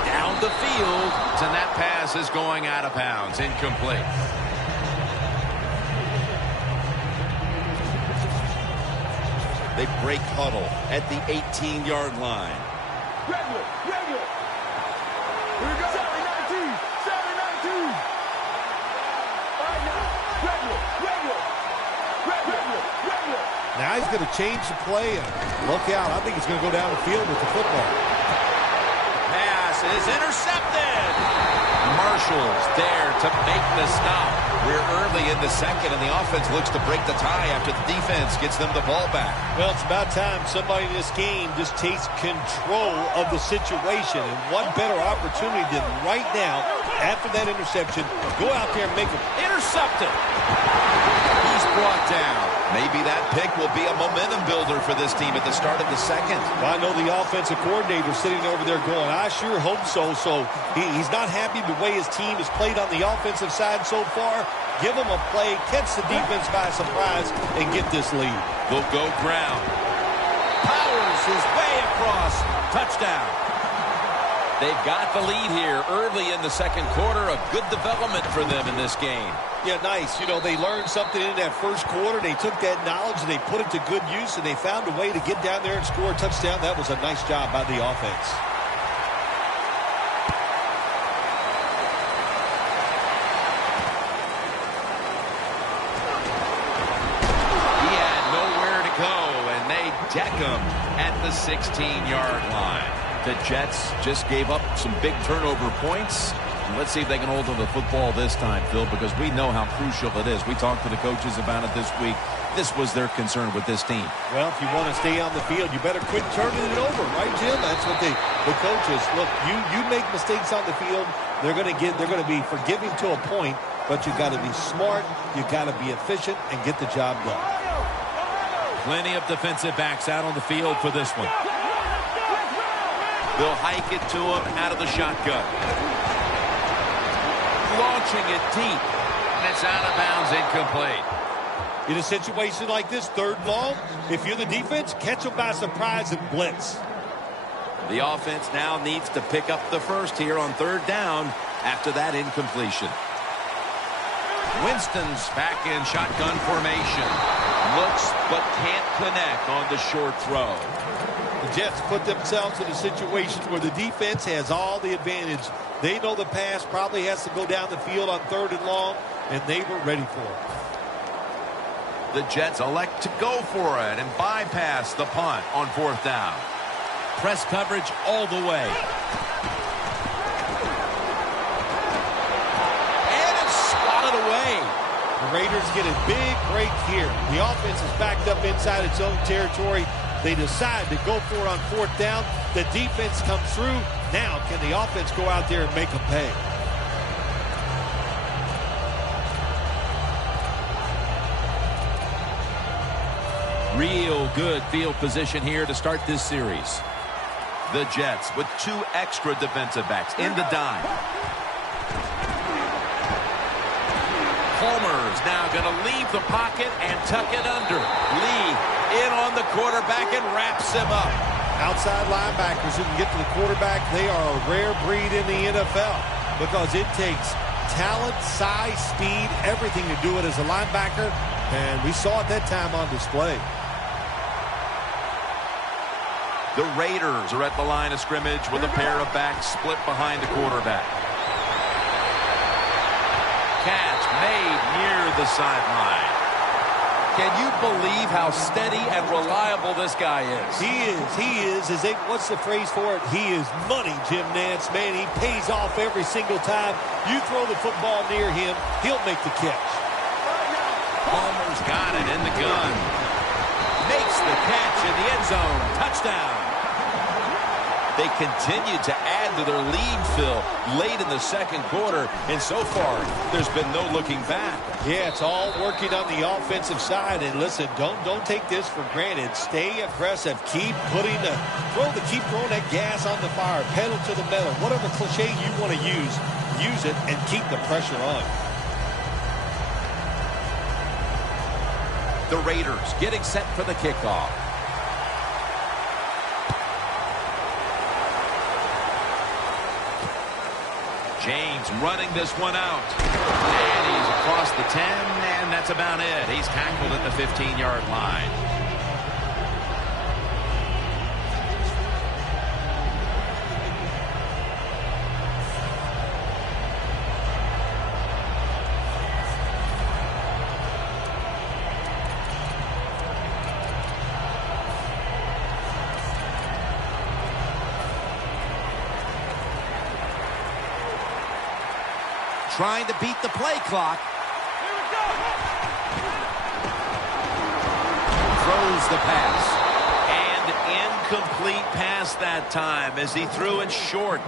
Down the field, and that pass is going out of bounds. Incomplete. They break huddle at the 18-yard line. Regular. Here we go. 7-19. All right, now. Regular. Now he's going to change the play, and look out. I think he's going to go down the field with the football. Pass is intercepted. Marshall's there to make the stop. We're early in the second, and the offense looks to break the tie after the defense gets them the ball back. Well, it's about time somebody in this game just takes control of the situation. And what better opportunity than right now, after that interception, go out there and make it. Intercepted. He's brought down. Maybe that pick will be a momentum builder for this team at the start of the second. Well, I know the offensive coordinator sitting over there going, I sure hope so. So he's not happy the way his team has played on the offensive side so far. Give him a play, catch the defense by surprise, and get this lead. They'll go ground. Powers his way across. Touchdown. They've got the lead here early in the second quarter. A good development for them in this game. Yeah, nice. You know, they learned something in that first quarter. They took that knowledge and they put it to good use, and they found a way to get down there and score a touchdown. That was a nice job by the offense. He had nowhere to go, and they deck him at the 16-yard line. The Jets just gave up some big turnover points. Let's see if they can hold on to the football this time, Phil, because we know how crucial it is. We talked to the coaches about it this week. This was their concern with this team. Well, if you want to stay on the field, you better quit turning it over, right, Jim? That's what the coaches look. You make mistakes on the field, they're going to be forgiving to a point, but you got to be smart, you got to be efficient, and get the job done. Plenty of defensive backs out on the field for this one. They'll hike it to him out of the shotgun. Launching it deep. And it's out of bounds, incomplete. In a situation like this, third and long, if you're the defense, catch them by surprise and blitz. The offense now needs to pick up the first here on third down after that incompletion. Winston's back in shotgun formation. Looks but can't connect on the short throw. The Jets put themselves in a situation where the defense has all the advantage. They know the pass probably has to go down the field on third and long, and they were ready for it. The Jets elect to go for it and bypass the punt on fourth down. Press coverage all the way. And it's swatted away. The Raiders get a big break here. The offense is backed up inside its own territory. They decide to go for it on fourth down. The defense comes through. Now, can the offense go out there and make them pay? Real good field position here to start this series. The Jets with two extra defensive backs in the dime. Homer's now going to leave the pocket and tuck it under. Lee in on the quarterback and wraps him up. Outside linebackers who can get to the quarterback, they are a rare breed in the NFL because it takes talent, size, speed, everything to do it as a linebacker, and we saw it that time on display. The Raiders are at the line of scrimmage with a pair of backs split behind the quarterback. Catch made near the sideline. Can you believe how steady and reliable this guy is? He is. What's the phrase for it? He is money, Jim Nantz. Man, he pays off every single time. You throw the football near him, he'll make the catch. Homer's got it in the gun. Makes the catch in the end zone. Touchdown. They continued to add to their lead, Phil, late in the second quarter, and so far, there's been no looking back. Yeah, it's all working on the offensive side, and listen, don't take this for granted. Stay aggressive. Keep throwing that gas on the fire, pedal to the metal, whatever cliche you want to use it and keep the pressure on. The Raiders getting set for the kickoff. James running this one out. And he's across the 10, and that's about it. He's tackled at the 15-yard line. Trying to beat the play clock. Throws the pass. And incomplete pass that time as he threw it short.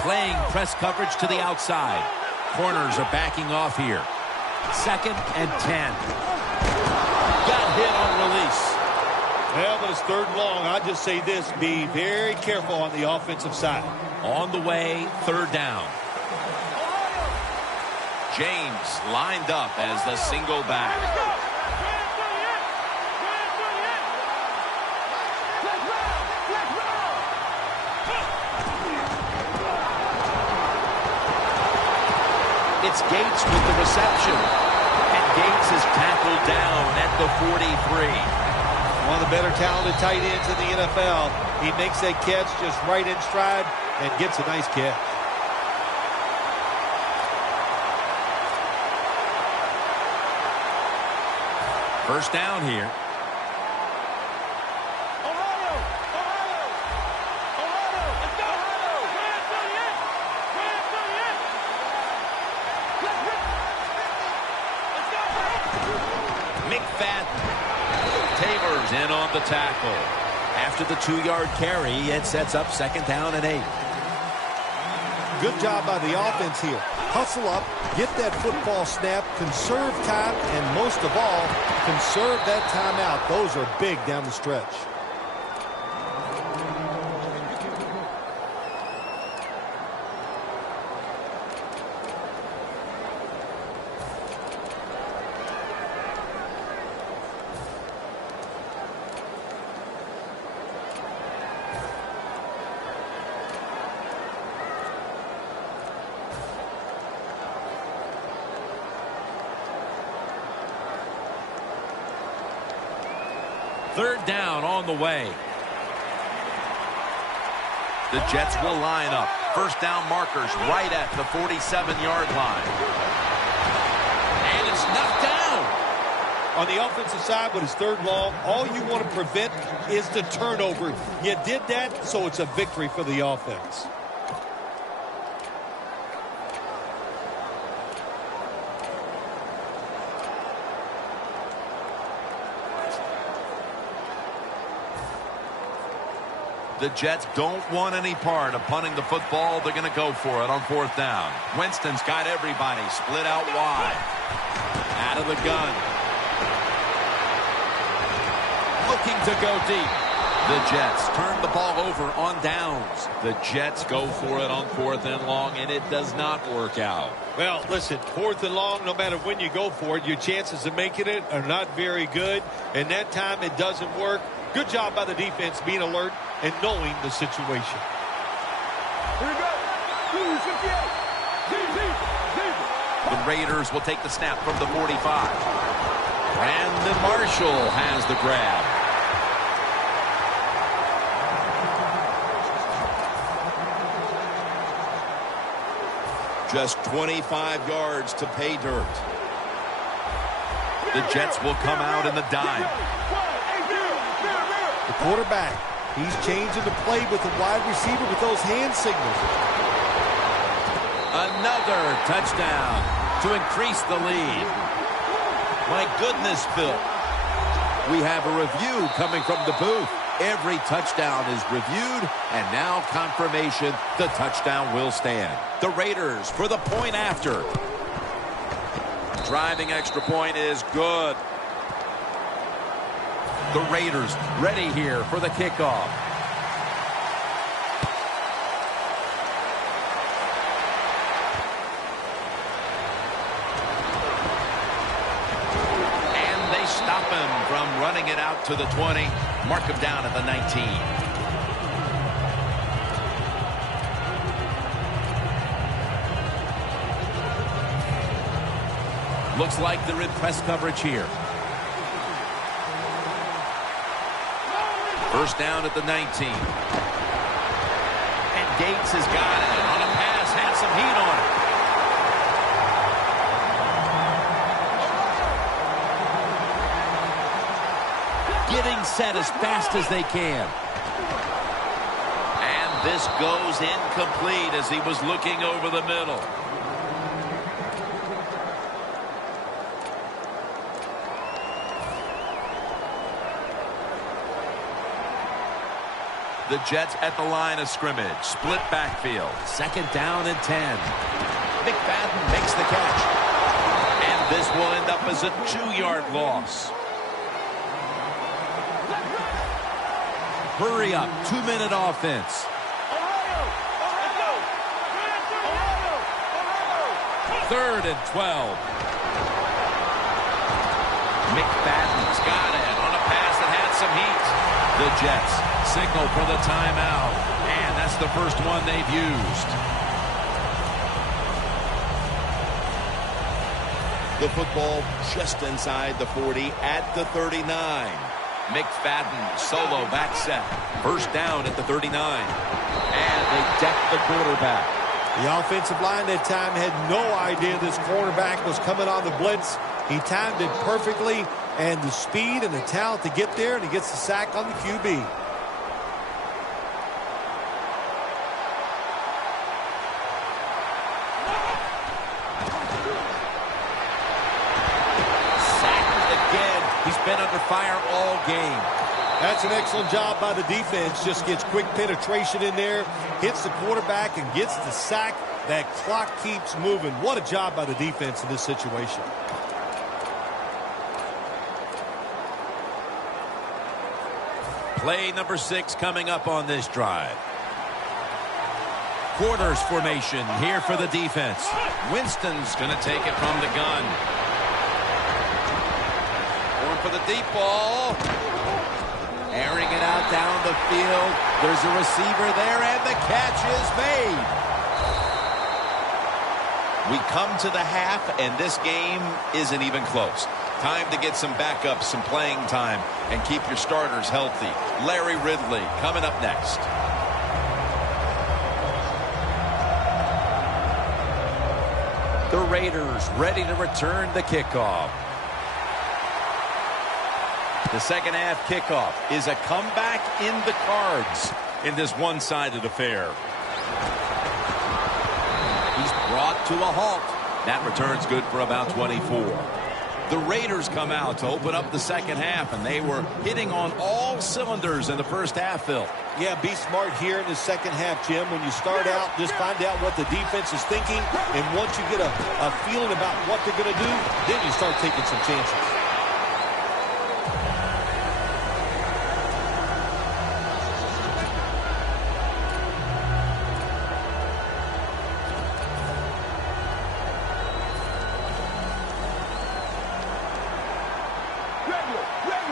Playing press coverage to the outside. Corners are backing off here. 2nd and 10. Got hit on release. Well, but it's 3rd and long. I just say this, be very careful on the offensive side. On the way, 3rd down. James lined up as the single back. It's Gates with the reception. And Gates is tackled down at the 43. One of the better talented tight ends in the NFL. He makes that catch just right in stride and gets a nice catch. First down here. Taylor's in on the tackle. After the 2-yard carry, it sets up 2nd down and 8. Good job by the offense here. Hustle up, get that football snap, conserve time, and most of all, conserve that timeout. Those are big down the stretch. Third down on the way. The Jets will line up. First down markers right at the 47-yard line. And it's knocked down. On the offensive side, with his 3rd long, all you want to prevent is the turnover. You did that, so it's a victory for the offense. The Jets don't want any part of punting the football. They're going to go for it on 4th down. Winston's got everybody split out wide. Out of the gun. Looking to go deep. The Jets turn the ball over on downs. The Jets go for it on 4th and long, and it does not work out. Well, listen, 4th and long, no matter when you go for it, your chances of making it are not very good. And that time it doesn't work. Good job by the defense being alert and knowing the situation. Here we go. 58. The Raiders will take the snap from the 45. Brandon Marshall has the grab. Just 25 yards to pay dirt. The Jets will come out in the dime. The quarterback, he's changing the play with the wide receiver with those hand signals. A Another touchdown to increase the lead. My goodness, Phil. We have a review coming from the booth. Every touchdown is reviewed, and now confirmation the touchdown will stand. The Raiders for the point after. Driving extra point is good. The Raiders ready here for the kickoff. And they stop him from running it out to the 20. Mark him down at the 19. Looks like they're in press coverage here. First down at the 19. And Gates has got it. On a pass, had some heat on it. Getting set as fast as they can. And this goes incomplete as he was looking over the middle. The Jets at the line of scrimmage. Split backfield. Second down and 10. McFadden makes the catch. And this will end up as a 2-yard loss. Hurry up. 2-minute offense. Third and 12. McFadden's got it on a pass that had some heat. The Jets signal for the timeout, and that's the first one they've used. The football just inside the 40 at the 39. McFadden solo back set. First down at the 39. And they deck the quarterback. The offensive line that time had no idea this cornerback was coming on the blitz. He timed it perfectly, and the speed and the talent to get there, and he gets the sack on the QB. He's been under fire all game. That's an excellent job by the defense. Just gets quick penetration in there, hits the quarterback, and gets the sack. That clock keeps moving. What a job by the defense in this situation. Play number 6 coming up on this drive. Quarters formation here for the defense. Winston's going to take it from the gun. For the deep ball. Airing it out down the field. There's a receiver there, and the catch is made. We come to the half, and this game isn't even close. Time to get some backups, some playing time, and keep your starters healthy. Larry Ridley coming up next. The Raiders ready to return the kickoff. The second half kickoff is a comeback in the cards in this one-sided affair. He's brought to a halt. That return's good for about 24. The Raiders come out to open up the second half, and they were hitting on all cylinders in the first half, Phil. Yeah, be smart here in the second half, Jim. When you start out, just find out what the defense is thinking, and once you get a feeling about what they're going to do, then you start taking some chances.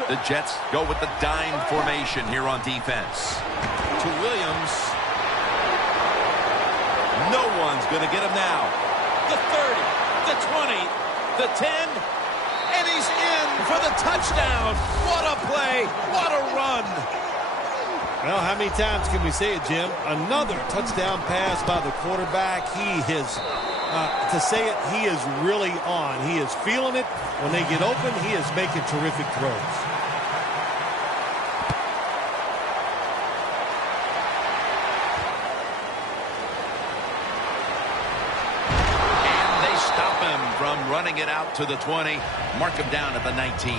The Jets go with the dime formation here on defense. To Williams. No one's going to get him now. The 30, the 20, the 10, and he's in for the touchdown. What a play. What a run. Well, how many times can we say it, Jim? Another touchdown pass by the quarterback. He is, to say it, he is really on. He is feeling it. When they get open, he is making terrific throws. stop him from running it out to the 20. Mark him down at the 19.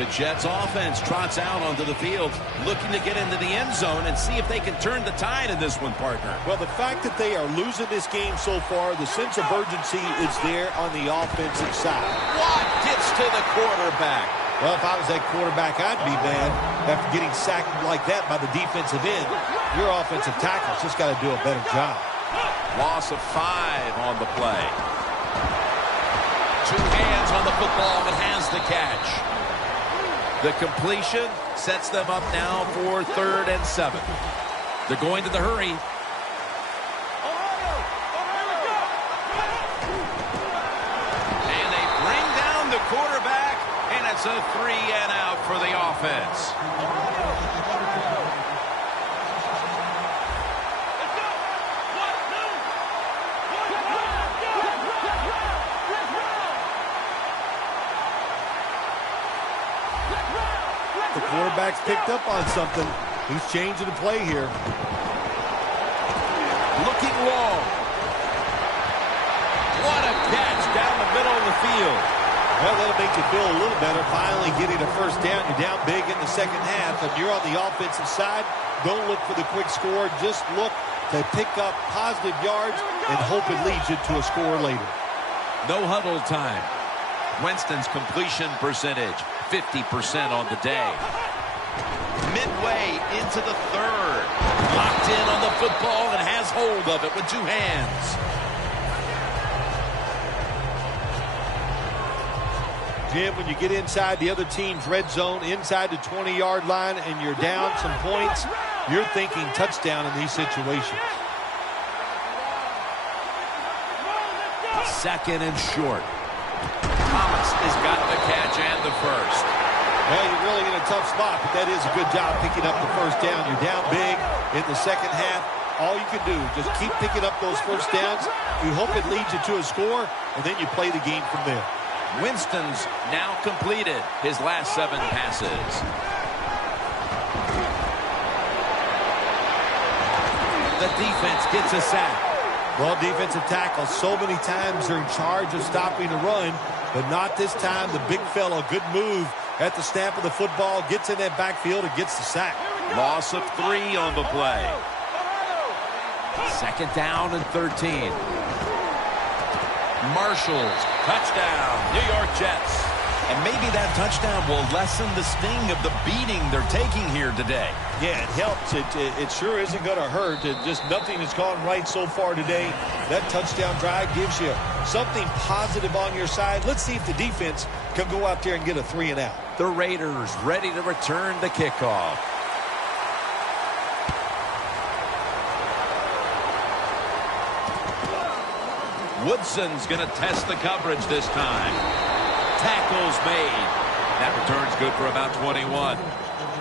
The Jets offense trots out onto the field, looking to get into the end zone and see if they can turn the tide in this one, partner. Well, the fact that they are losing this game so far, the sense of urgency is there on the offensive side. Watt gets to the quarterback. Well, if I was that quarterback, I'd be mad after getting sacked like that by the defensive end. Your offensive tackle's just got to do a better job. Loss of 5 on the play. 2 hands on the football and has the catch. The completion sets them up now for 3rd and 7. They're going to the hurry. And they bring down the quarterback, and it's a 3-and-out for the offense. The quarterback's picked up on something. He's changing the play here. Looking long. What a catch down the middle of the field. Well, that'll make you feel a little better. Finally getting a first down. You're down big in the second half, and you're on the offensive side. Don't look for the quick score. Just look to pick up positive yards and hope it leads you to a score later. No huddle time. Winston's completion percentage, 50% on the day. Midway into the 3rd. Locked in on the football and has hold of it with 2 hands. Jim, when you get inside the other team's red zone, inside the 20-yard line, and you're down some points, you're thinking touchdown in these situations. 2nd and short. Thomas has got the catch and the first. Well, you're really in a tough spot, but that is a good job picking up the first down. You're down big in the second half. All you can do, just keep picking up those first downs. You hope it leads you to a score, and then you play the game from there. Winston's now completed his last 7 passes. The defense gets a sack. Well, defensive tackles so many times are in charge of stopping the run, but not this time. The big fella, good move at the snap of the football, gets in that backfield and gets the sack. Loss of 3 on the play. 2nd down and 13. Marshall's touchdown, New York Jets. And maybe that touchdown will lessen the sting of the beating they're taking here today. Yeah, it helps. It sure isn't going to hurt. Just nothing has gone right so far today. That touchdown drive gives you something positive on your side. Let's see if the defense can go out there and get a 3-and-out. The Raiders ready to return the kickoff. Woodson's going to test the coverage this time. Tackles made. That return's good for about 21.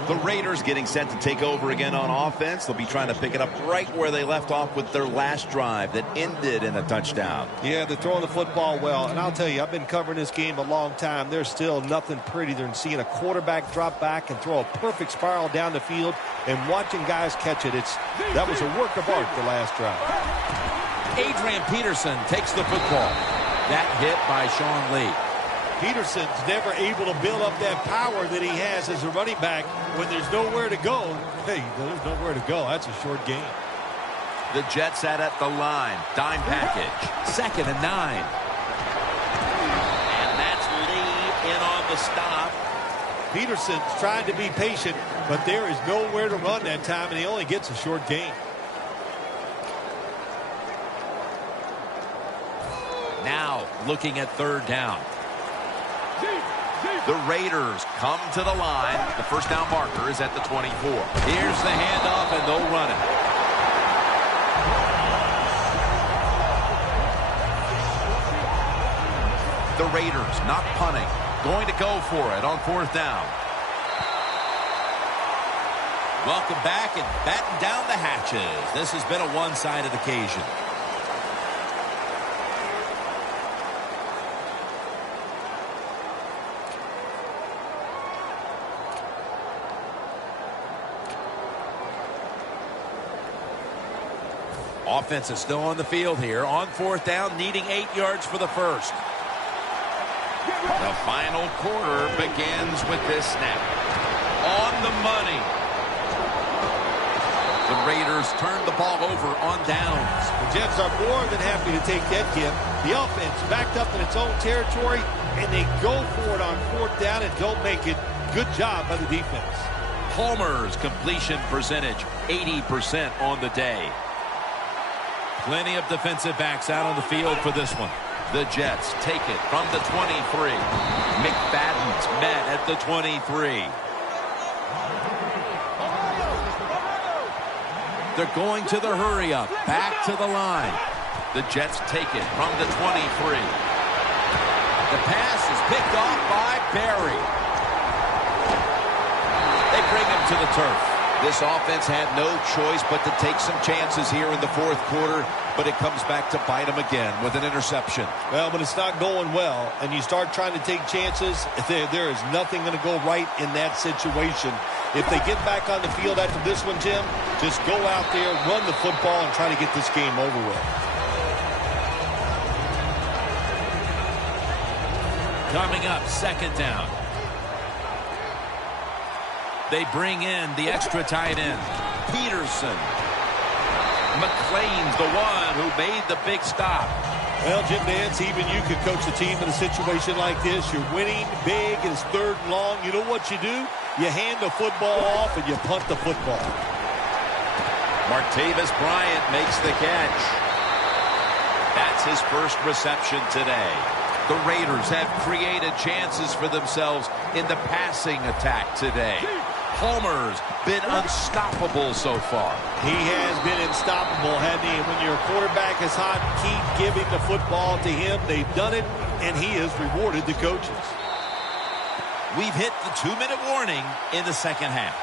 The Raiders getting set to take over again on offense. They'll be trying to pick it up right where they left off with their last drive that ended in a touchdown. Yeah, they're throwing the football well. And I'll tell you, I've been covering this game a long time. There's still nothing prettier than seeing a quarterback drop back and throw a perfect spiral down the field and watching guys catch it. That was a work of art the last drive. Adrian Peterson takes the football. That hit by Sean Lee. Peterson's never able to build up that power that he has as a running back when there's nowhere to go. Hey, there's nowhere to go. That's a short game. The Jets at the line. Dime package. 2nd and 9. And that's Lee in on the stop. Peterson's trying to be patient, but there is nowhere to run that time, and he only gets a short gain. Now looking at 3rd down. The Raiders come to the line. The first down marker is at the 24. Here's the handoff, and they'll run it. The Raiders not punting. Going to go for it on 4th down. Welcome back and batten down the hatches. This has been a one-sided occasion. Offense is still on the field here. On fourth down, needing 8 yards for the first. The final quarter begins with this snap. On the money. The Raiders turn the ball over on downs. The Jets are more than happy to take that hit. The offense backed up in its own territory, and they go for it on fourth down and don't make it. Good job by the defense. Palmer's completion percentage, 80% on the day. Plenty of defensive backs out on the field for this one. The Jets take it from the 23. McFadden's met at the 23. They're going to the hurry-up. Back to the line. The Jets take it from the 23. The pass is picked off by Barry. They bring him to the turf. This offense had no choice but to take some chances here in the fourth quarter, but it comes back to bite them again with an interception. Well, but it's not going well, and you start trying to take chances, there is nothing going to go right in that situation. If they get back on the field after this one, Jim, just go out there, run the football, and try to get this game over with. Coming up, second down. They bring in the extra tight end, Peterson. McLean's the one who made the big stop. Well, Jim Nance, even you could coach a team in a situation like this. You're winning big, and it's third and long. You know what you do? You hand the football off, and you punt the football. Martavis Bryant makes the catch. That's his first reception today. The Raiders have created chances for themselves in the passing attack today. Palmer's been unstoppable so far. He has been unstoppable, hasn't he? And when your quarterback is hot, keep giving the football to him. They've done it, and he has rewarded the coaches. We've hit the 2-minute warning in the second half.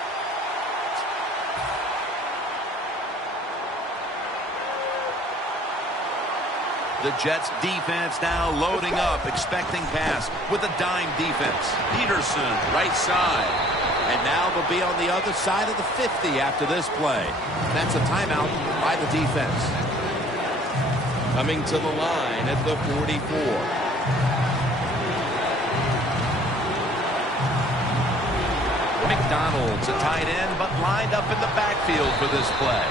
The Jets defense now loading up, expecting pass with a dime defense. Peterson, right side. And now they'll be on the other side of the 50 after this play. That's a timeout by the defense. Coming to the line at the 44. McDonald's a tight end, but lined up in the backfield for this play.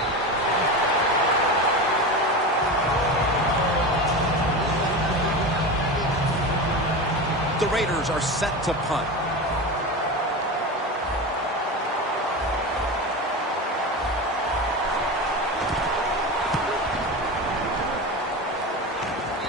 The Raiders are set to punt.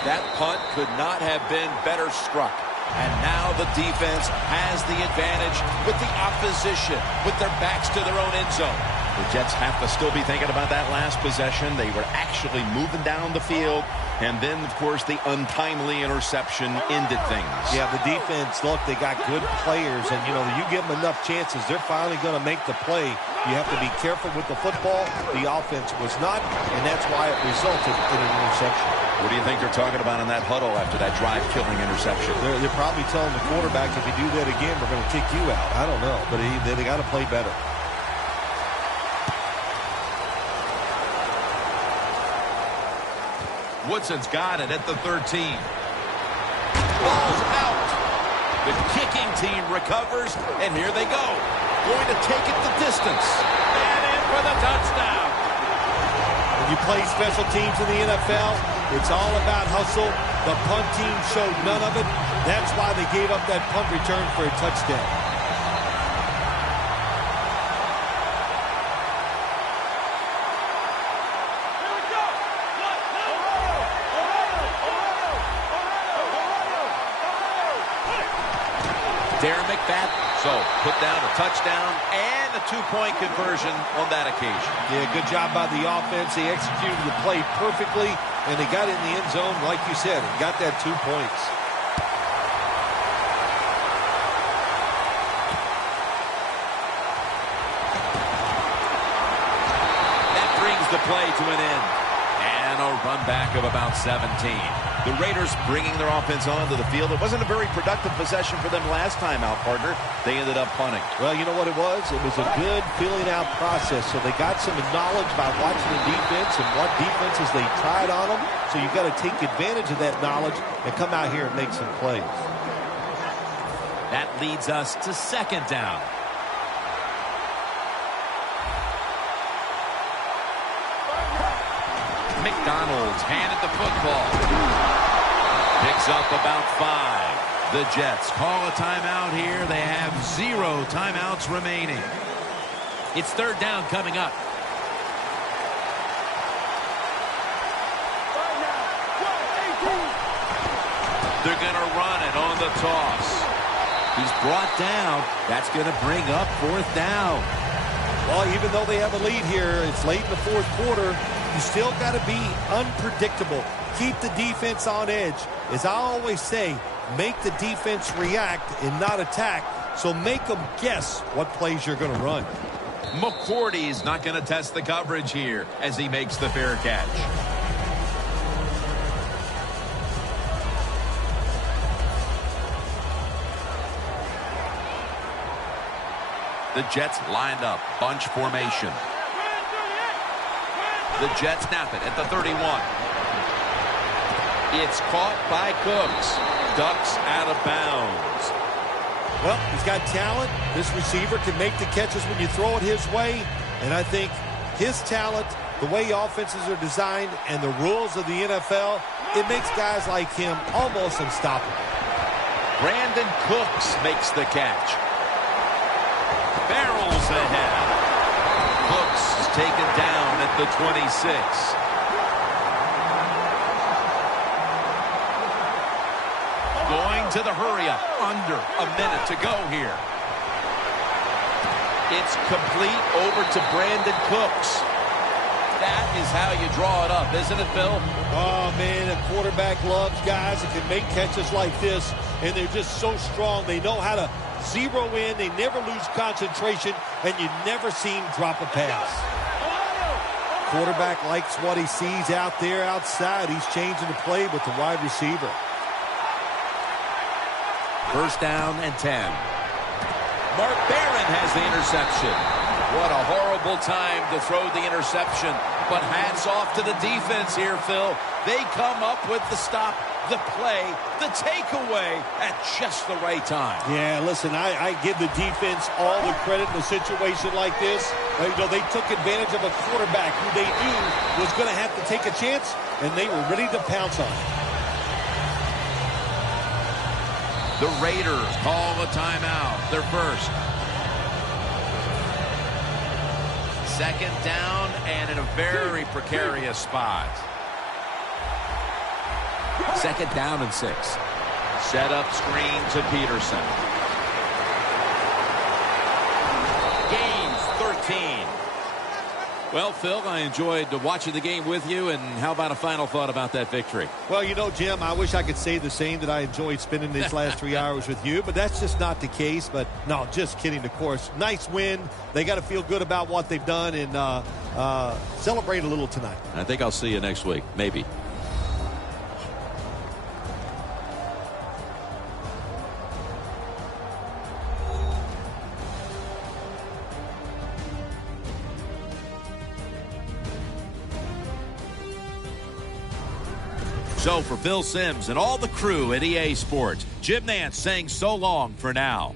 That punt could not have been better struck. And now the defense has the advantage with the opposition, with their backs to their own end zone. The Jets have to still be thinking about that last possession. They were actually moving down the field. And then, of course, the untimely interception ended things. Yeah, the defense, look, they got good players. And, you know, you give them enough chances, they're finally going to make the play. You have to be careful with the football. The offense was not, and that's why it resulted in an interception. What do you think they're talking about in that huddle after that drive-killing interception? They're probably telling the quarterback, if you do that again, we're going to kick you out. I don't know, but they got to play better. Woodson's got it at the 13. Ball's out. The kicking team recovers, and here they go. Going to take it the distance. And in for the touchdown. When you play special teams in the NFL, it's all about hustle. The punt team showed none of it. That's why they gave up that punt return for a touchdown. Darren McFadden. So, put down a touchdown and a two-point conversion on that occasion. Yeah, good job by the offense. They executed the play perfectly, and they got in the end zone, like you said, and got that 2 points. That brings the play to an end. And And a run back of about 17. The Raiders bringing their offense onto the field. It wasn't a very productive possession for them last time out, partner. They ended up punting. Well, you know what it was? It was a good filling out process. So they got some knowledge by watching the defense and what defenses they tried on them. So you've got to take advantage of that knowledge and come out here and make some plays. That leads us to second down. McDonald's handed the football. Picks up about 5. The Jets call a timeout here. They have 0 timeouts remaining. It's third down coming up. They're going to run it on the toss. He's brought down. That's going to bring up fourth down. Well, even though they have a lead here, it's late in the fourth quarter. You still got to be unpredictable. Keep the defense on edge. As I always say, make the defense react and not attack. So make them guess what plays you're going to run. McCourty's not going to test the coverage here as he makes the fair catch. The Jets lined up, bunch formation. The Jets snap it at the 31. It's caught by Cooks. Ducks out of bounds. Well, he's got talent. This receiver can make the catches when you throw it his way. And I think his talent, the way offenses are designed, and the rules of the NFL, it makes guys like him almost unstoppable. Brandon Cooks makes the catch. Barrels ahead. Cooks is taken down at the 26. Going to the hurry-up. Under a minute to go here. It's complete over to Brandon Cooks. That is how you draw it up, isn't it, Phil? Oh, man, a quarterback loves guys that can make catches like this, and they're just so strong. They know how to zero in. They never lose concentration, and you never see him drop a pass. Quarterback likes what he sees out there outside. He's changing the play with the wide receiver. First down and 10. Mark Barron has the interception. What a horrible time to throw the interception. But hats off to the defense here, Phil. They come up with the stop, the play, the takeaway at just the right time. Yeah, listen, I give the defense all the credit in a situation like this. You know, they took advantage of a quarterback who they knew was going to have to take a chance, and they were ready to pounce on it. The Raiders call a timeout. Their first. Second down and in a very precarious spot. Second down and 6. Set up screen to Peterson. Gains 13. Well, Phil, I enjoyed watching the game with you, and how about a final thought about that victory? Well, you know, Jim, I wish I could say the same, that I enjoyed spending these last 3 hours with you, but that's just not the case. But, no, just kidding, of course. Nice win. They got to feel good about what they've done and celebrate a little tonight. I think I'll see you next week, maybe. So for Phil Simms and all the crew at EA Sports, Jim Nantz saying so long for now.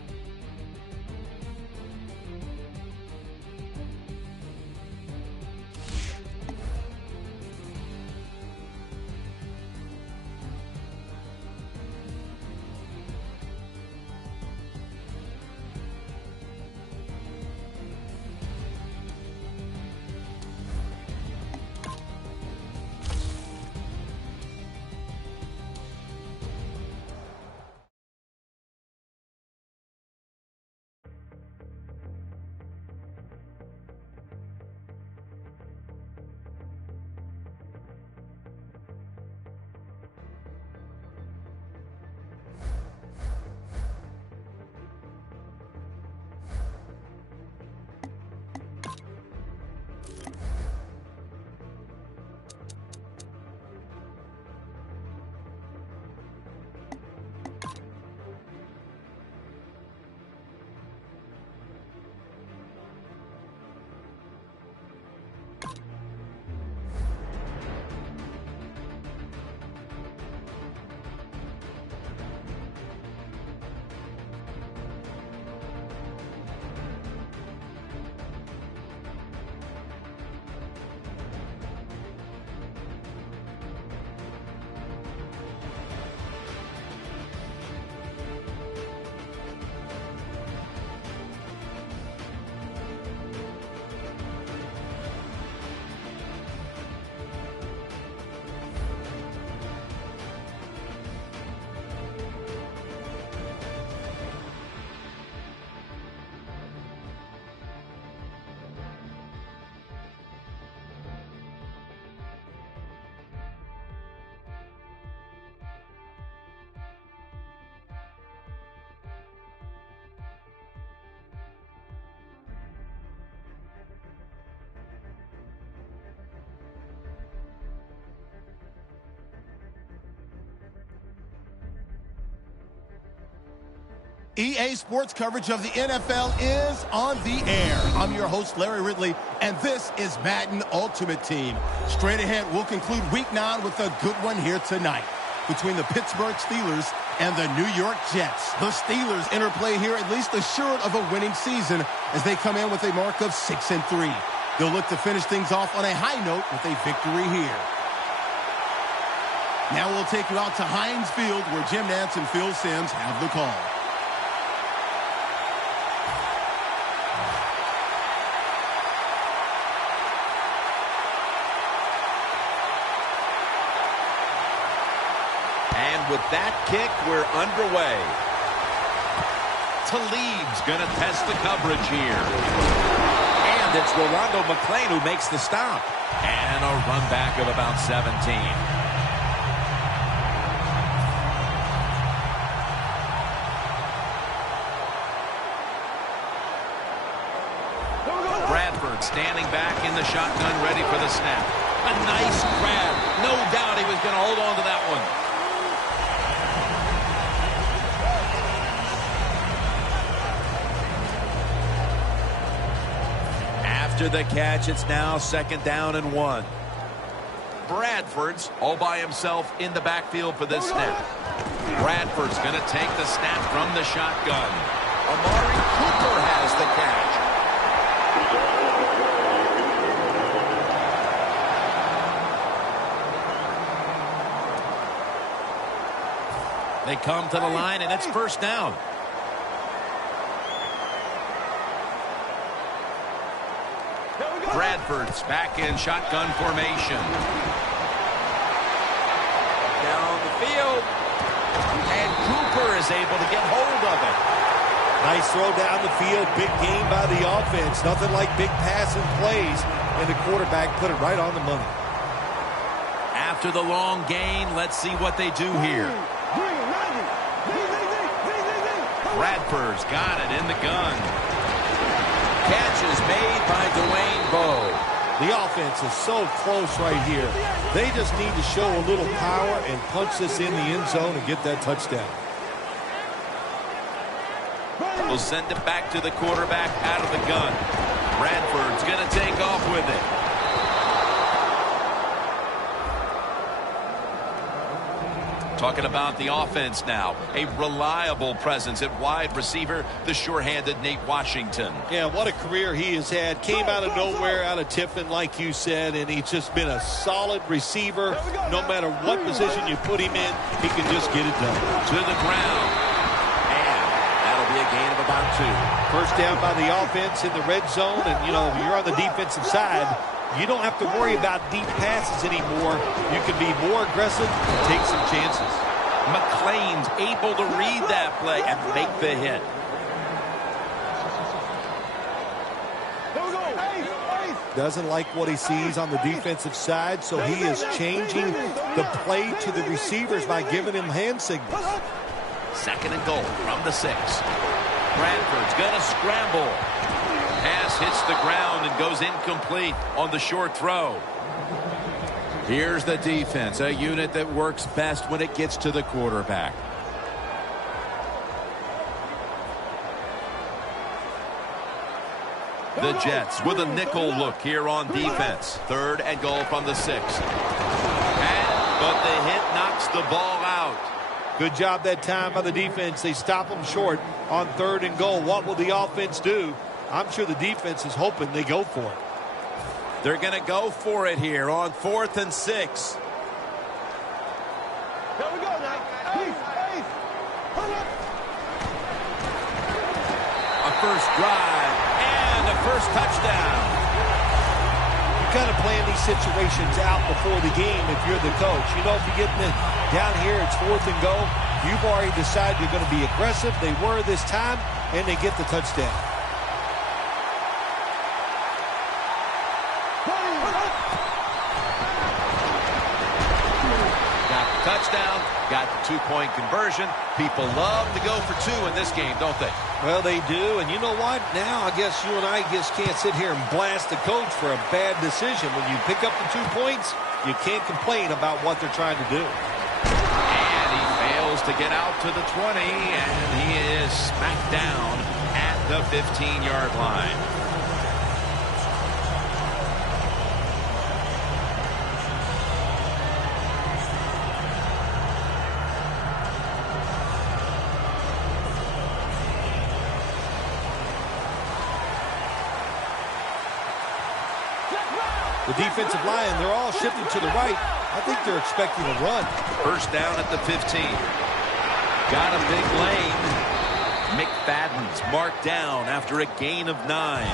EA Sports coverage of the NFL is on the air. I'm your host, Larry Ridley, and this is Madden Ultimate Team. Straight ahead, we'll conclude Week 9 with a good one here tonight between the Pittsburgh Steelers and the New York Jets. The Steelers interplay here at least assured of a winning season as they come in with a mark of 6-3. They'll look to finish things off on a high note with a victory here. Now we'll take you out to Heinz Field where Jim Nantz and Phil Simms have the call. With that kick, we're underway. Talib's going to test the coverage here. And it's Rolando McClain who makes the stop. And a run back of about 17. Bradford standing back in the shotgun, ready for the snap. A nice grab. No doubt he was going to hold on to that one. After the catch, it's now 2nd down and 1. Bradford's all by himself in the backfield for this snap. Bradford's going to take the snap from the shotgun. Amari Cooper has the catch. They come to the line, and it's 1st down. Bradford's back in shotgun formation. Down the field. And Cooper is able to get hold of it. Nice throw down the field. Big game by the offense. Nothing like big passing plays. And the quarterback put it right on the money. After the long gain, let's see what they do here. Bradford's got it in the gun. Catch is made by Dwayne Bowe. The offense is so close right here. They just need to show a little power and punch this in the end zone and get that touchdown. We'll send it back to the quarterback out of the gun. Bradford's going to take off with it. Talking about the offense now. A reliable presence at wide receiver, the sure-handed Nate Washington. Yeah, what a career he has had. Came out of nowhere, out of Tiffin, like you said, and he's just been a solid receiver. No matter what position you put him in, he can just get it done. To the ground. And that'll be a gain of about 2. 1st down by the offense in the red zone, and, you know, you're on the defensive side. You don't have to worry about deep passes anymore. You can be more aggressive and take some chances. McClain's able to read that play and make the hit. Doesn't like what he sees on the defensive side, so he is changing the play to the receivers by giving him hand signals. 2nd and goal from the 6. Bradford's going to scramble. Pass hits the ground and goes incomplete on the short throw. Here's the defense, a unit that works best when it gets to the quarterback. The Jets with a nickel look here on defense. 3rd and goal from the 6. But the hit knocks the ball out. Good job that time by the defense. They stop them short on 3rd and goal. What will the offense do? I'm sure the defense is hoping they go for it. They're going to go for it here on 4th and 6. Here we go now. A first drive and a first touchdown. You kind of plan these situations out before the game if you're the coach. You know, if you get down here, it's 4th and goal. You've already decided you're going to be aggressive. They were this time, and they get the touchdown. Touchdown, got the 2-point conversion. People love to go for 2 in this game, don't they? Well, they do, and you know what? Now I guess you and I just can't sit here and blast the coach for a bad decision. When you pick up the 2 points, you can't complain about what they're trying to do. And he fails to get out to the 20, and he is smacked down at the 15-yard line. The defensive line, they're all shifting to the right. I think they're expecting a run. First down at the 15. Got a big lane. McFadden's marked down after a gain of 9.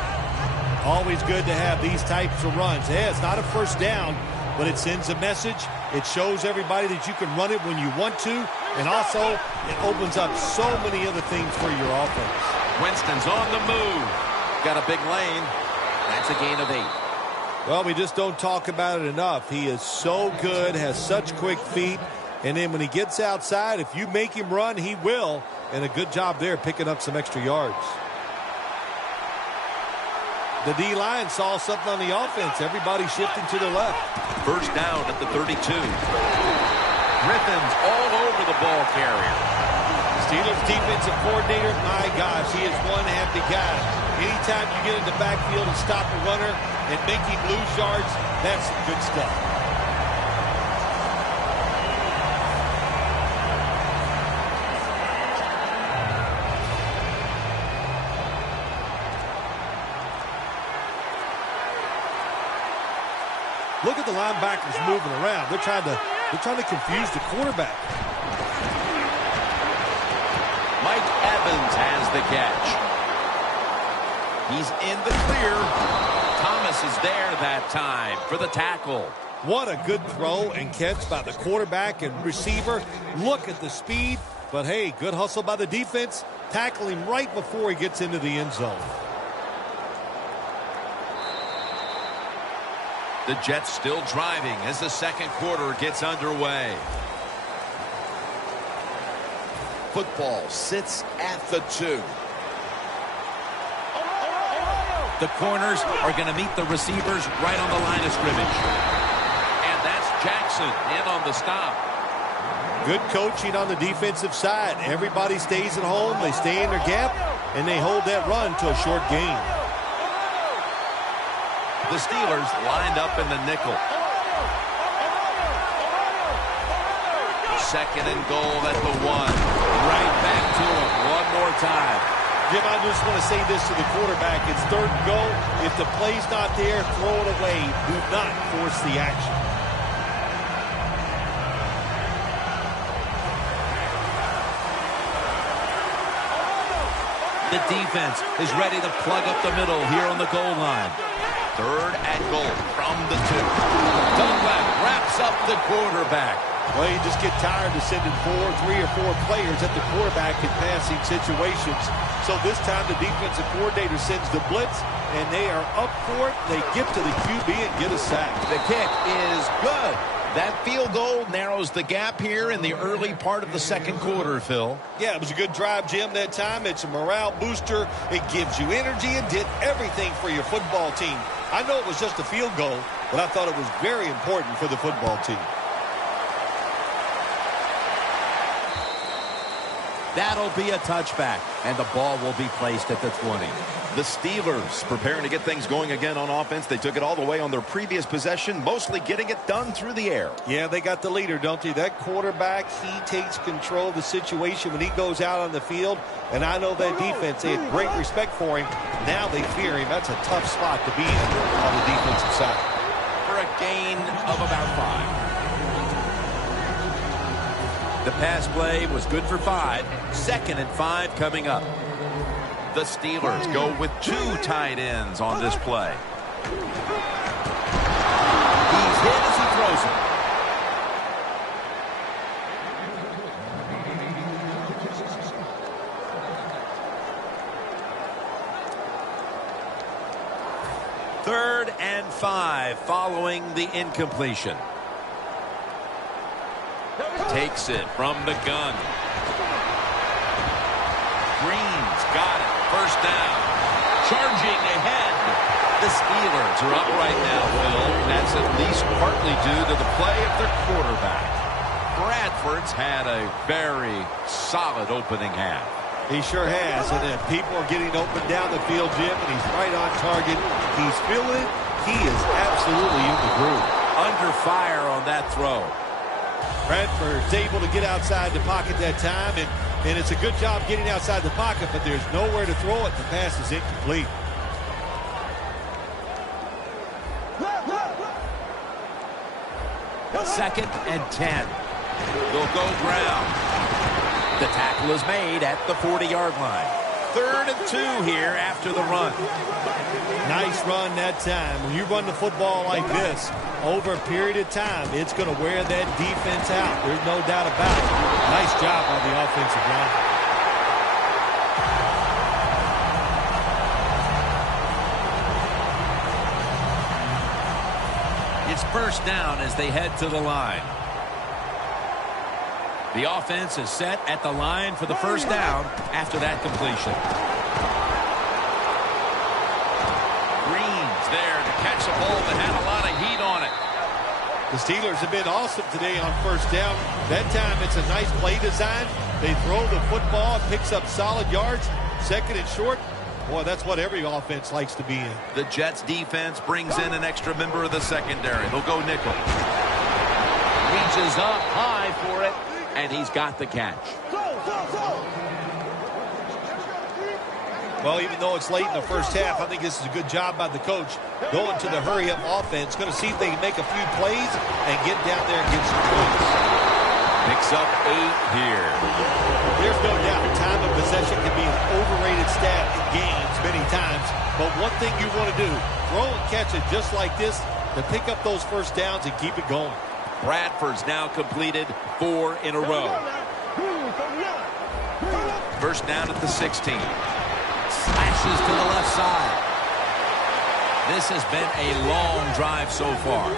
Always good to have these types of runs. Yeah, it's not a first down, but it sends a message. It shows everybody that you can run it when you want to, and also it opens up so many other things for your offense. Winston's on the move. Got a big lane. That's a gain of 8. Well, we just don't talk about it enough. He is so good, has such quick feet, and then when he gets outside, if you make him run, he will. And a good job there picking up some extra yards. The D-line saw something on the offense. Everybody shifting to the left. First down at the 32. Griffin's all over the ball carrier. Steelers defensive coordinator, my gosh, he is one happy guy. Anytime you get in the backfield and stop a runner and make him lose yards, that's some good stuff. Look at the linebackers moving around. They're trying to confuse the quarterback. Mike Evans has the catch. He's in the clear. Thomas is there that time for the tackle. What a good throw and catch by the quarterback and receiver. Look at the speed. But, hey, good hustle by the defense. Tackle him right before he gets into the end zone. The Jets still driving as the second quarter gets underway. Football sits at the 2. The corners are going to meet the receivers right on the line of scrimmage. And that's Jackson in on the stop. Good coaching on the defensive side. Everybody stays at home. They stay in their gap, and they hold that run to a short gain. The Steelers lined up in the nickel. Second and goal at the 1. Right back to him one more time. Jim, I just want to say this to the quarterback. It's third and goal. If the play's not there, throw it away. Do not force the action. The defense is ready to plug up the middle here on the goal line. Third and goal from the 2. Dunlap wraps up the quarterback. Well, you just get tired of sending 3 or 4 players at the quarterback in passing situations. So this time the defensive coordinator sends the blitz, and they are up for it. They get to the QB and get a sack. The kick is good. That field goal narrows the gap here in the early part of the second quarter, Phil. Yeah, it was a good drive, Jim, that time. It's a morale booster. It gives you energy and did everything for your football team. I know it was just a field goal, but I thought it was very important for the football team. That'll be a touchback, and the ball will be placed at the 20. The Steelers preparing to get things going again on offense. They took it all the way on their previous possession, mostly getting it done through the air. Yeah, they got the leader, don't they? That quarterback, he takes control of the situation when he goes out on the field. And I know that defense, they had great respect for him. Now they fear him. That's a tough spot to be in on the defensive side. For a gain of about 5. The pass play was good for 5. Second and 5 coming up. The Steelers go with 2 tight ends on this play. He's hit as he throws it. Third and 5 following the incompletion. Takes it from the gun. Green's got it. First down. Charging ahead. The Steelers are up right now, Phil. That's at least partly due to the play of their quarterback. Bradford's had a very solid opening half. He sure has, and then people are getting open down the field, Jim, and he's right on target. He's feeling it. He is absolutely in the groove. Under fire on that throw. Bradford's able to get outside the pocket that time, and it's a good job getting outside the pocket, but there's nowhere to throw it. The pass is incomplete. Second and 10. They'll go ground. The tackle is made at the 40-yard line. 3rd and 2 here after the run. Nice run that time. When you run the football like this over a period of time, it's going to wear that defense out. There's no doubt about it. Nice job on the offensive line. It's first down as they head to the line. The offense is set at the line for the first down after that completion. Green's there to catch a ball that had a lot of heat on it. The Steelers have been awesome today on first down. That time it's a nice play design. They throw the football, it picks up solid yards. 2nd and short. Boy, that's what every offense likes to be in. The Jets defense brings in an extra member of the secondary. They'll go nickel. Reaches up high for it, and he's got the catch. Well, even though it's late in the first half, I think this is a good job by the coach going to the hurry-up offense. Going to see if they can make a few plays and get down there and get some points. Picks up 8 here. There's no doubt time of possession can be an overrated stat in games many times. But one thing you want to do, throw and catch it just like this to pick up those first downs and keep it going. Bradford's now completed 4 in a row. First down at the 16. Slashes to the left side. This has been a long drive so far.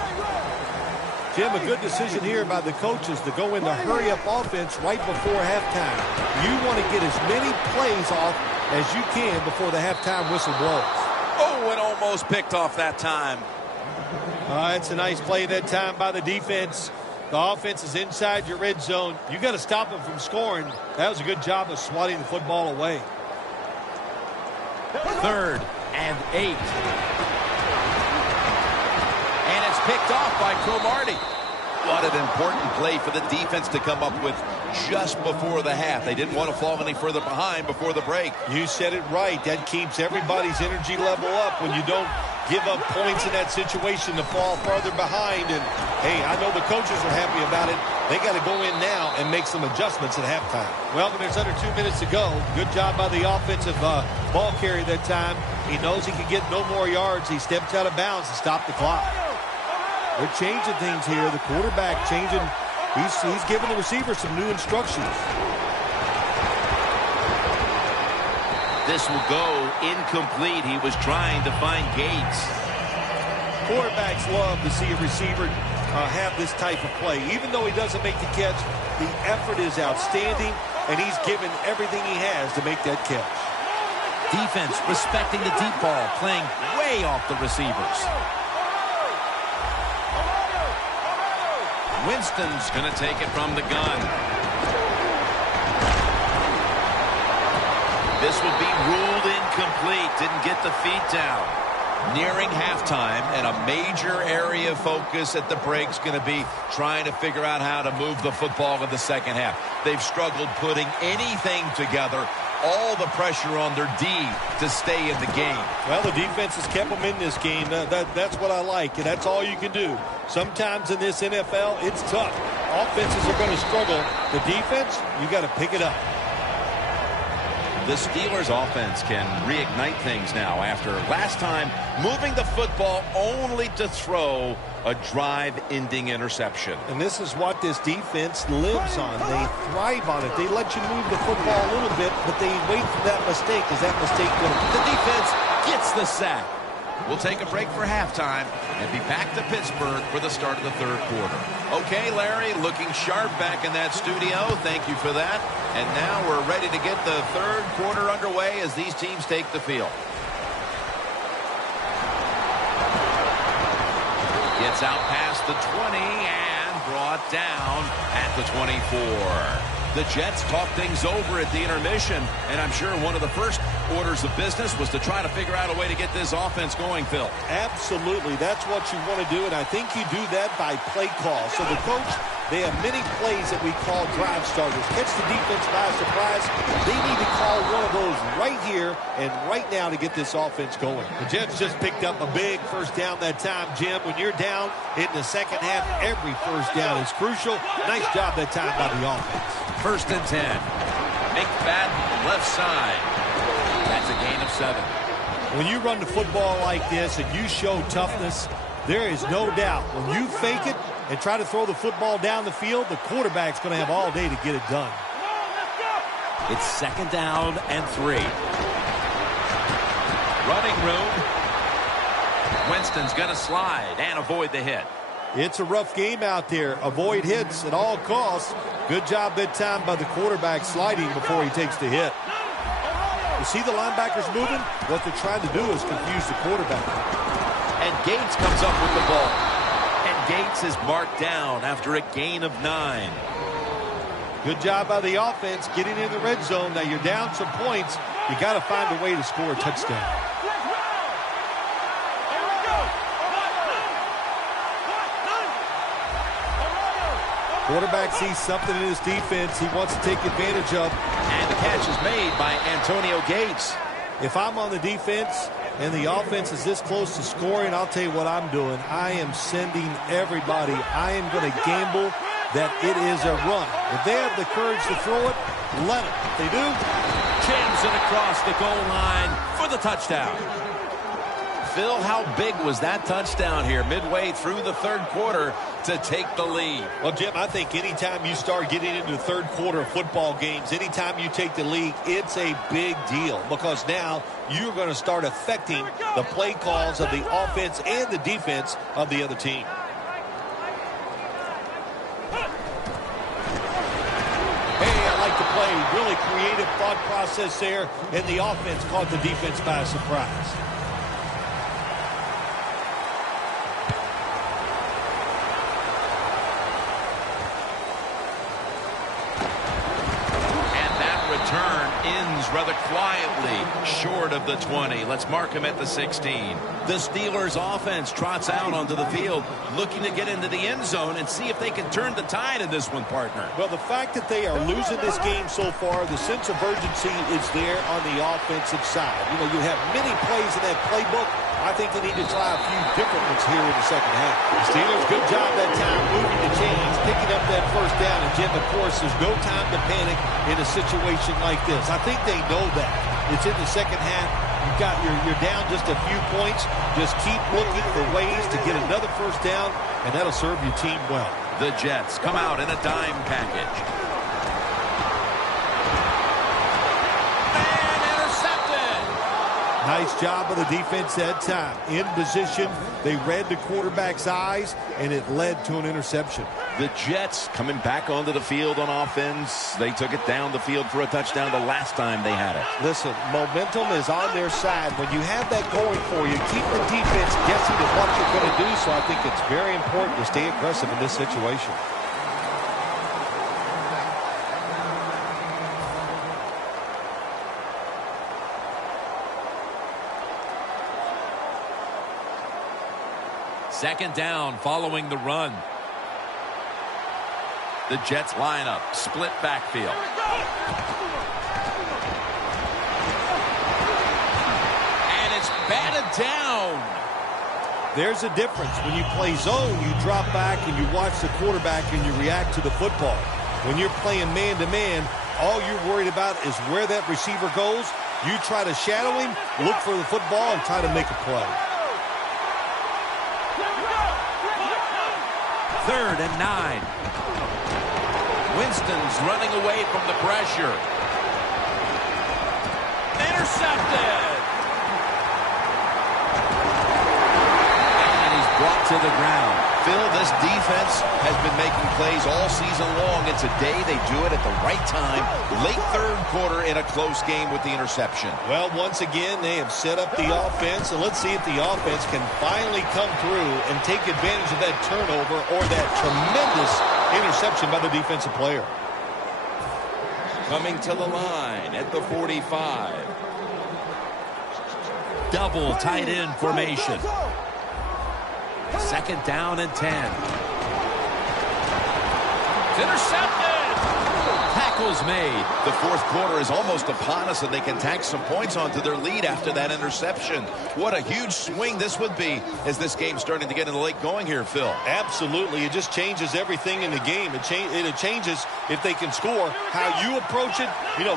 Jim, a good decision here by the coaches to go into hurry-up offense right before halftime. You want to get as many plays off as you can before the halftime whistle blows. Oh, and almost picked off that time. It's a nice play that time by the defense. The offense is inside your red zone. You got to stop them from scoring. That was a good job of swatting the football away. 3rd and 8. And it's picked off by Cromartie. What an important play for the defense to come up with just before the half. They didn't want to fall any further behind before the break. You said it right. That keeps everybody's energy level up when you don't give up points in that situation to fall farther behind. And, hey, I know the coaches are happy about it. They got to go in now and make some adjustments at halftime. Well, when there's under 2 minutes to go, good job by the offensive ball carrier that time. He knows he can get no more yards. He steps out of bounds to stop the clock. They're changing things here. The quarterback changing. He's giving the receiver some new instructions. This will go incomplete. He was trying to find Gates. Quarterbacks love to see a receiver have this type of play. Even though he doesn't make the catch, the effort is outstanding, and he's given everything he has to make that catch. Defense respecting the deep ball, playing way off the receivers. Winston's going to take it from the gun. This will be ruled incomplete. Didn't get the feet down. Nearing halftime, and a major area of focus at the break is going to be trying to figure out how to move the football in the second half. They've struggled putting anything together. All the pressure on their D to stay in the game. Well, the defense has kept them in this game. That's what I like, and that's all you can do. Sometimes in this NFL, it's tough. Offenses are going to struggle. The defense, you got to pick it up. The Steelers offense can reignite things now after last time moving the football only to throw a drive-ending interception. And this is what this defense lives on. They thrive on it. They let you move the football a little bit, but they wait for that mistake. Is that mistake going to... The defense gets the sack. We'll take a break for halftime and be back to Pittsburgh for the start of the third quarter. Okay, Larry, looking sharp back in that studio. Thank you for that. And now we're ready to get the third quarter underway as these teams take the field. Gets out past the 20 and brought down at the 24. The Jets talk things over at the intermission, and I'm sure one of the first orders of business was to try to figure out a way to get this offense going, Phil. Absolutely. That's what you want to do, and I think you do that by play call. So the coach, they have many plays that we call drive starters. Catch the defense by surprise. They need to call one of those right here and right now to get this offense going. The Jets just picked up a big first down that time, Jim. When you're down in the second half, every first down is crucial. Nice job that time by the offense. First and 10. McFadden, left side. That's a gain of 7. When you run the football like this and you show toughness, there is no doubt when you fake it and try to throw the football down the field, the quarterback's going to have all day to get it done. It's second down and 3. Running room. Winston's going to slide and avoid the hit. It's a rough game out there. Avoid hits at all costs. Good job that time by the quarterback sliding before he takes the hit. You see the linebackers moving? What they're trying to do is confuse the quarterback. And Gates comes up with the ball. And Gates is marked down after a gain of 9. Good job by the offense getting in the red zone. Now you're down some points. You got to find a way to score a touchdown. Quarterback sees something in his defense he wants to take advantage of. And the catch is made by Antonio Gates. If I'm on the defense and the offense is this close to scoring, I'll tell you what I'm doing. I am sending everybody. I am going to gamble that it is a run. If they have the courage to throw it, let them. If they do, Jams it across the goal line for the touchdown. Phil, how big was that touchdown here midway through the third quarter to take the lead? Well, Jim, I think anytime you start getting into the third quarter of football games, anytime you take the lead, it's a big deal because now you're going to start affecting the play calls of the offense and the defense of the other team. Hey, I like the play. Really creative thought process there, and the offense caught the defense by surprise. Ends rather quietly short of the 20. Let's mark him at the 16. The Steelers offense trots out onto the field looking to get into the end zone and see if they can turn the tide in this one, partner. Well, the fact that they are losing this game so far, the sense of urgency is there on the offensive side. You know, you have many plays in that playbook. I think they need to try a few different ones here in the second half. The Steelers, good job that time moving the chains, picking up that first down. And, Jim, of course, there's no time to panic in a situation like this. I think they know that. It's in the second half. You're down just a few points. Just keep looking for ways to get another first down, and that'll serve your team well. The Jets come out in a dime package. And intercepted. Nice job of the defense that time. In position, they read the quarterback's eyes, and it led to an interception. The Jets coming back onto the field on offense. They took it down the field for a touchdown the last time they had it. Listen, momentum is on their side. When you have that going for you, keep the defense guessing at what you're going to do. So I think it's very important to stay aggressive in this situation. Second down following the run. The Jets line up, split backfield. And it's batted down. There's a difference. When you play zone, you drop back and you watch the quarterback and you react to the football. When you're playing man-to-man, all you're worried about is where that receiver goes. You try to shadow him, look for the football, and try to make a play. 3rd and 9. Winston's running away from the pressure. Intercepted. And he's brought to the ground. Phil, this defense has been making plays all season long, and today they do it at the right time. Late third quarter in a close game with the interception. Well, once again, they have set up the offense, and let's see if the offense can finally come through and take advantage of that turnover or that tremendous interception by the defensive player. Coming to the line at the 45. Double tight end formation. Second down and 10. It's intercepted. Tackles made. The fourth quarter is almost upon us, and they can tack some points onto their lead after that interception. What a huge swing this would be as this game's starting to get in the late going here, Phil. Absolutely. It just changes everything in the game. It changes, if they can score, how you approach it,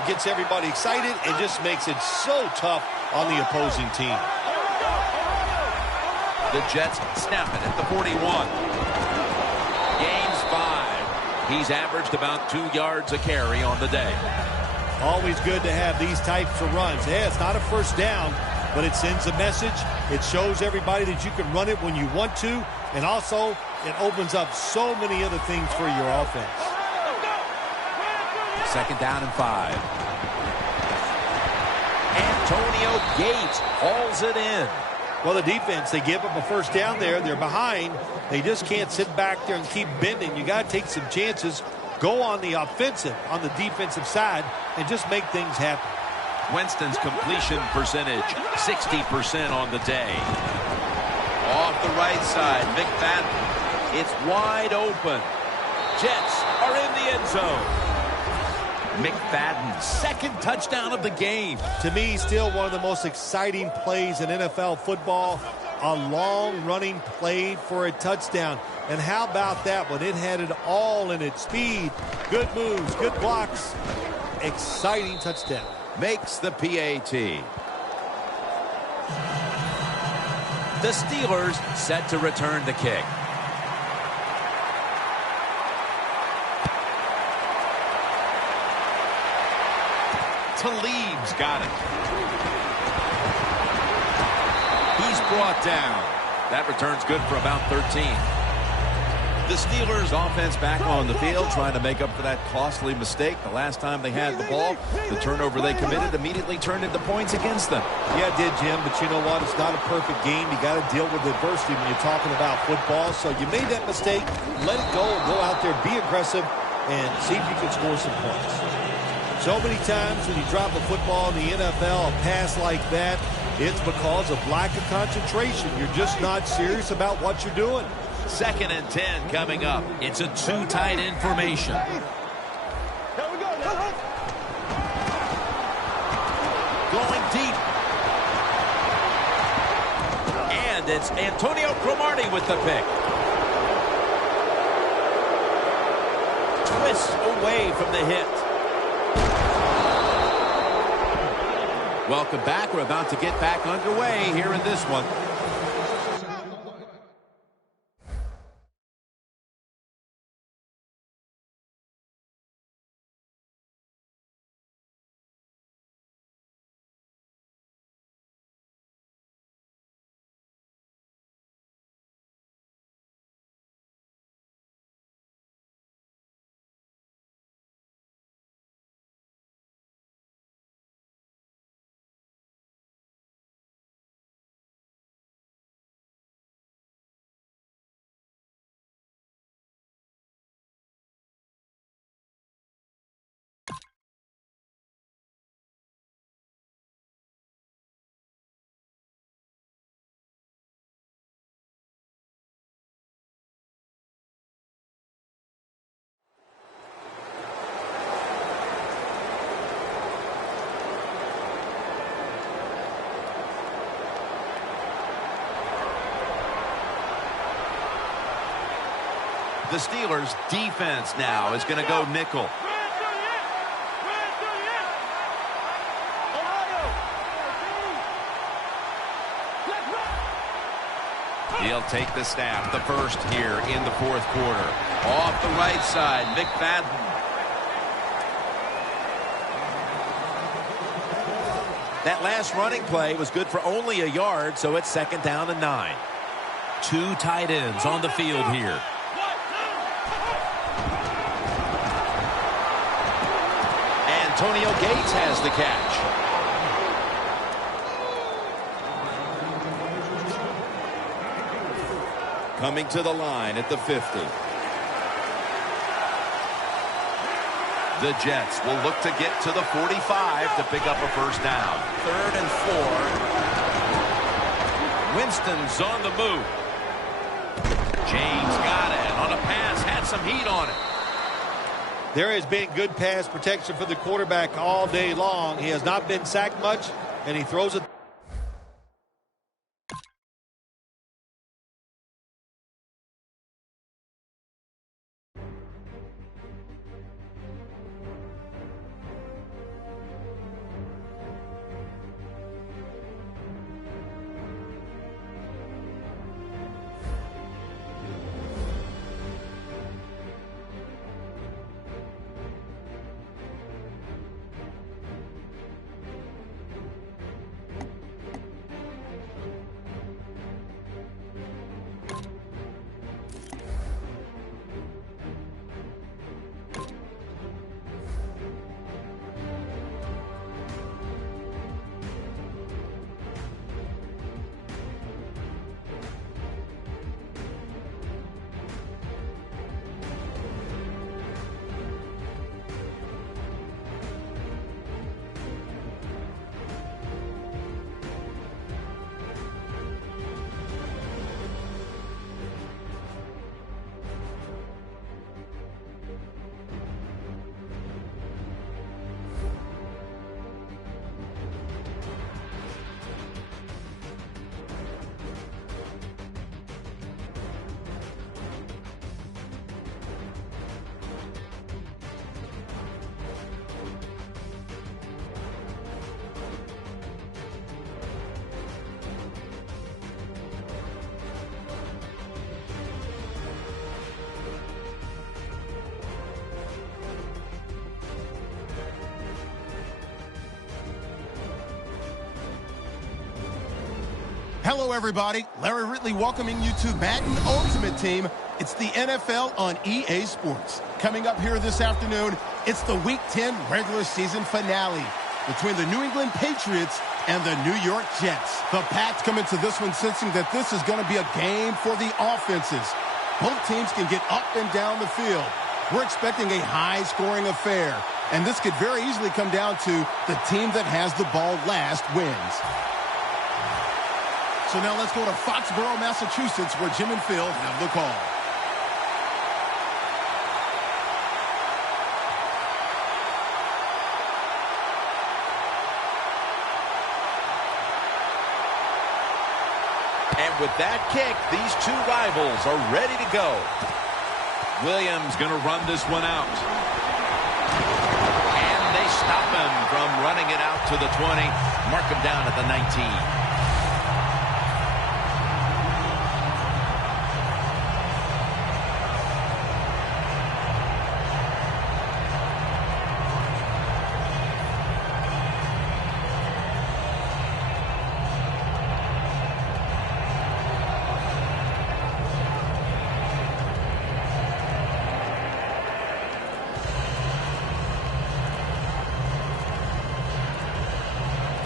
gets everybody excited and just makes it so tough on the opposing team. The Jets snap it at the 41. Gains 5. He's averaged about 2 yards a carry on the day. Always good to have these types of runs. Yeah, it's not a first down, but it sends a message. It shows everybody that you can run it when you want to, and also it opens up so many other things for your offense. Second down and 5. Antonio Gates hauls it in. Well, the defense, they give up a first down there. They're behind. They just can't sit back there and keep bending. You got to take some chances. Go on the offensive, on the defensive side, and just make things happen. Winston's completion percentage, 60% on the day. Off the right side, McFadden. It's wide open. Jets are in the end zone. McFadden, second touchdown of the game. To me, still one of the most exciting plays in NFL football. A long running play for a touchdown. And how about that one? It had it all in its speed. Good moves, good blocks. Exciting touchdown. Makes the PAT. The Steelers set to return the kick. Talib's got it. He's brought down. That return's good for about 13. The Steelers offense back on the field trying to make up for that costly mistake. The last time they had the ball, the turnover they committed immediately turned into points against them. Yeah, it did, Jim, but you know what? It's not a perfect game. You got to deal with adversity when you're talking about football. So you made that mistake, let it go out there, be aggressive, and see if you can score some points. So many times when you drop a football in the NFL, a pass like that, it's because of lack of concentration. You're just not serious about what you're doing. Second and 10 coming up. It's a 2 tight end formation. Going deep. And it's Antonio Cromartie with the pick. Twists away from the hit. Welcome back. We're about to get back underway here in this one. The Steelers' defense now is going to go nickel. He'll take the snap, the first here in the fourth quarter. Off the right side, McFadden. That last running play was good for only a yard, so it's second down and 9. Two tight ends on the field here. Antonio Gates has the catch. Coming to the line at the 50. The Jets will look to get to the 45 to pick up a first down. 3rd and 4. Winston's on the move. James got it on a pass, had some heat on it. There has been good pass protection for the quarterback all day long. He has not been sacked much, and he throws it. Hello, everybody. Larry Ridley welcoming you to Madden Ultimate Team. It's the NFL on EA Sports. Coming up here this afternoon, it's the Week 10 regular season finale between the New England Patriots and the New York Jets. The Pats come into this one sensing that this is going to be a game for the offenses. Both teams can get up and down the field. We're expecting a high-scoring affair, and this could very easily come down to the team that has the ball last wins. So now let's go to Foxborough, Massachusetts, where Jim and Phil have the call. And with that kick, these two rivals are ready to go. Williams going to run this one out. And they stop him from running it out to the 20. Mark him down at the 19.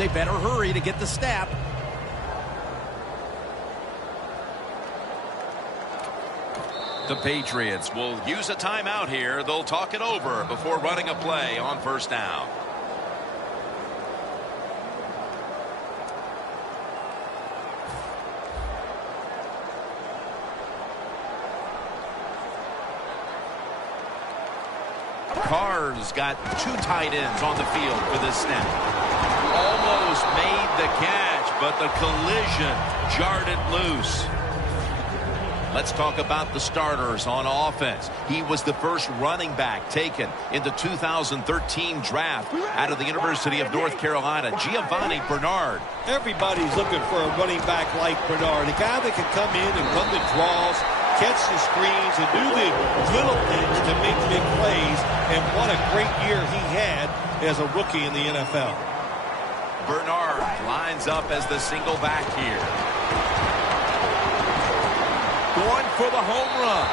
They better hurry to get the snap. The Patriots will use a timeout here. They'll talk it over before running a play on first down. Carr's got two tight ends on the field for this snap. Almost made the catch, but the collision jarred it loose. Let's talk about the starters on offense. He was the first running back taken in the 2013 draft out of the University of North Carolina, Giovanni Bernard. Everybody's looking for a running back like Bernard, a guy that can come in and run the draws, catch the screens, and do the little things to make big plays. And what a great year he had as a rookie in the NFL. Bernard lines up as the single back here. going for the home run.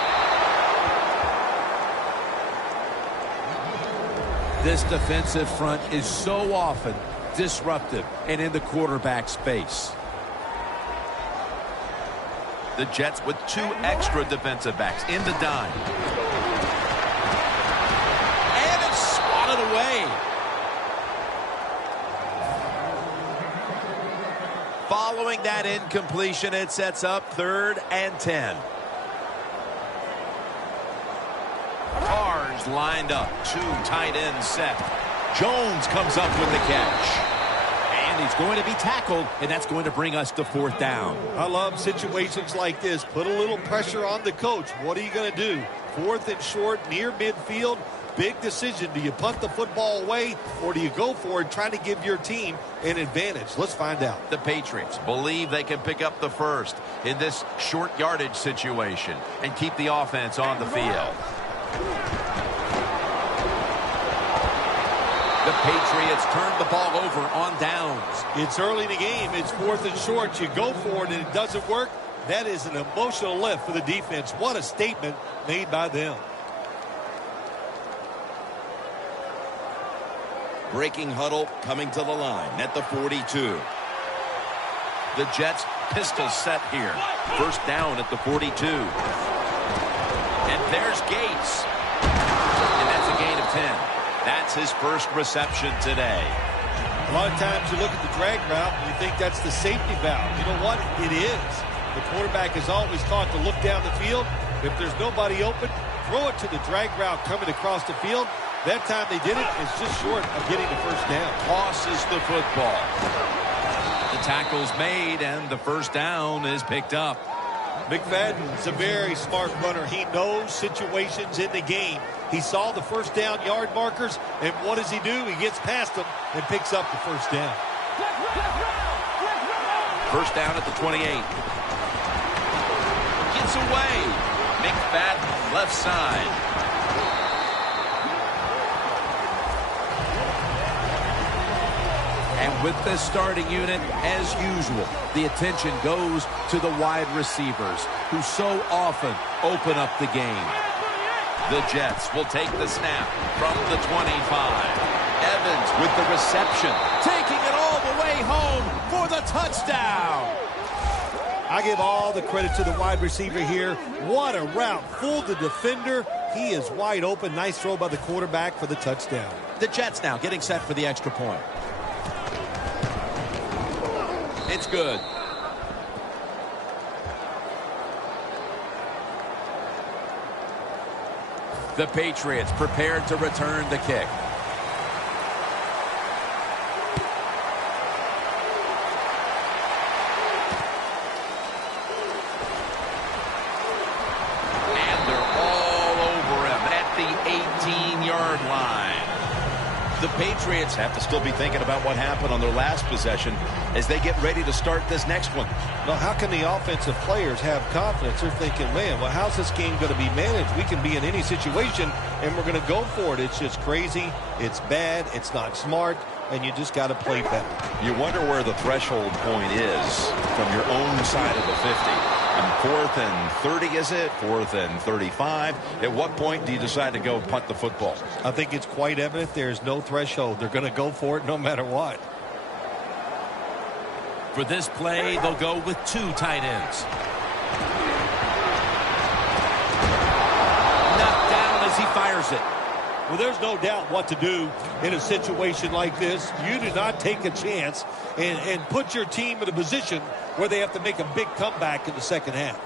This defensive front is so often disruptive and in the quarterback's face. The Jets with 2 extra defensive backs in the dime. And it's swatted away. Following that incompletion, it sets up 3rd and 10. Cars lined up, 2 tight ends set. Jones comes up with the catch. And he's going to be tackled, and that's going to bring us to 4th down. I love situations like this. Put a little pressure on the coach. What are you going to do? 4th and short, near midfield. Big decision. Do you punt the football away, or do you go for it, trying to give your team an advantage? Let's find out. The Patriots believe they can pick up the first in this short yardage situation and keep the offense on the field. The Patriots turn the ball over on downs. It's early in the game. It's 4th and short. You go for it, and it doesn't work. That is an emotional lift for the defense. What a statement made by them. Breaking huddle coming to the line at the 42. The Jets pistol set here. 1st down at the 42. And there's Gates. And that's a gain of 10. That's his first reception today. A lot of times you look at the drag route and you think that's the safety valve. You know what? It is. The quarterback is always taught to look down the field. If there's nobody open, throw it to the drag route coming across the field. That time they did it. It's just short of getting the 1st down. Tosses the football. The tackle's made, and the 1st down is picked up. McFadden's a very smart runner. He knows situations in the game. He saw the 1st down yard markers, and what does he do? He gets past them and picks up the 1st down. 1st down at the 28. Gets away. McFadden left side. And with the starting unit, as usual, the attention goes to the wide receivers who so often open up the game. The Jets will take the snap from the 25. Evans with the reception, taking it all the way home for the touchdown. I give all the credit to the wide receiver here. What a route. Fooled the defender. He is wide open. Nice throw by the quarterback for the touchdown. The Jets now getting set for the extra point. It's good. The Patriots prepared to return the kick. And they're all over him at the 18-yard line. The Patriots have to still be thinking about what happened on their last possession as they get ready to start this next one. Well, how can the offensive players have confidence? They're thinking, man, well, how's this game going to be managed? We can be in any situation, and we're going to go for it. It's just crazy. It's bad. It's not smart, and you just got to play better. You wonder where the threshold point is from your own side of the 50. And 4th and 30, is it? 4th and 35. At what point do you decide to go punt the football? I think it's quite evident there's no threshold. They're going to go for it no matter what. For this play, they'll go with 2 tight ends. Knocked down as he fires it. Well, there's no doubt what to do in a situation like this. You do not take a chance and put your team in a position where they have to make a big comeback in the second half.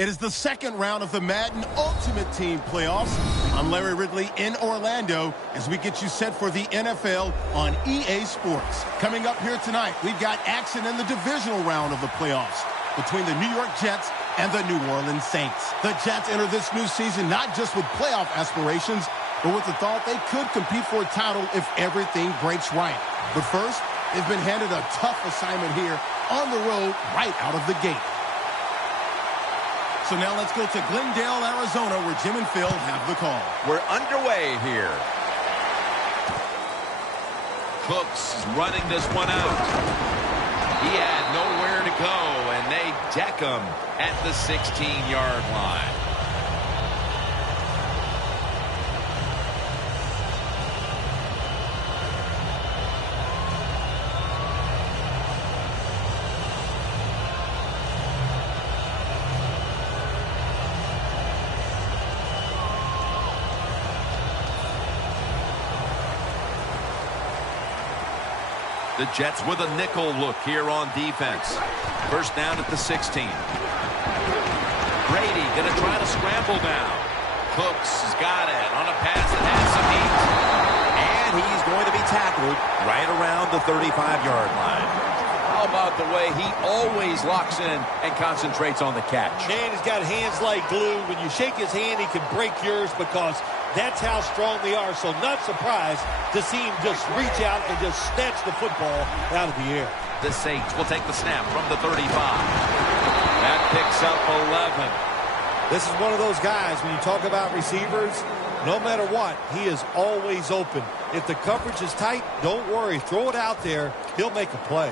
It is the second round of the Madden Ultimate Team playoffs. I'm Larry Ridley in Orlando as we get you set for the NFL on EA Sports. Coming up here tonight, we've got action in the divisional round of the playoffs between the New York Jets and the New Orleans Saints. The Jets enter this new season not just with playoff aspirations, but with the thought they could compete for a title if everything breaks right. But first, they've been handed a tough assignment here on the road right out of the gate. So now let's go to Glendale, Arizona, where Jim and Phil have the call. We're underway here. Cooks is running this one out. He had nowhere to go, and they deck him at the 16-yard line. The Jets with a nickel look here on defense. First down at the 16. Brady going to try to scramble now. Cooks has got it on a pass that has some heat. And he's going to be tackled right around the 35-yard line. How about the way he always locks in and concentrates on the catch? Man, he's got hands like glue. When you shake his hand, he can break yours because that's how strong they are. So not surprised to see him just reach out and just snatch the football out of the air. The Saints will take the snap from the 35. That picks up 11. This is one of those guys, when you talk about receivers, no matter what, he is always open. If the coverage is tight, don't worry. Throw it out there. He'll make a play.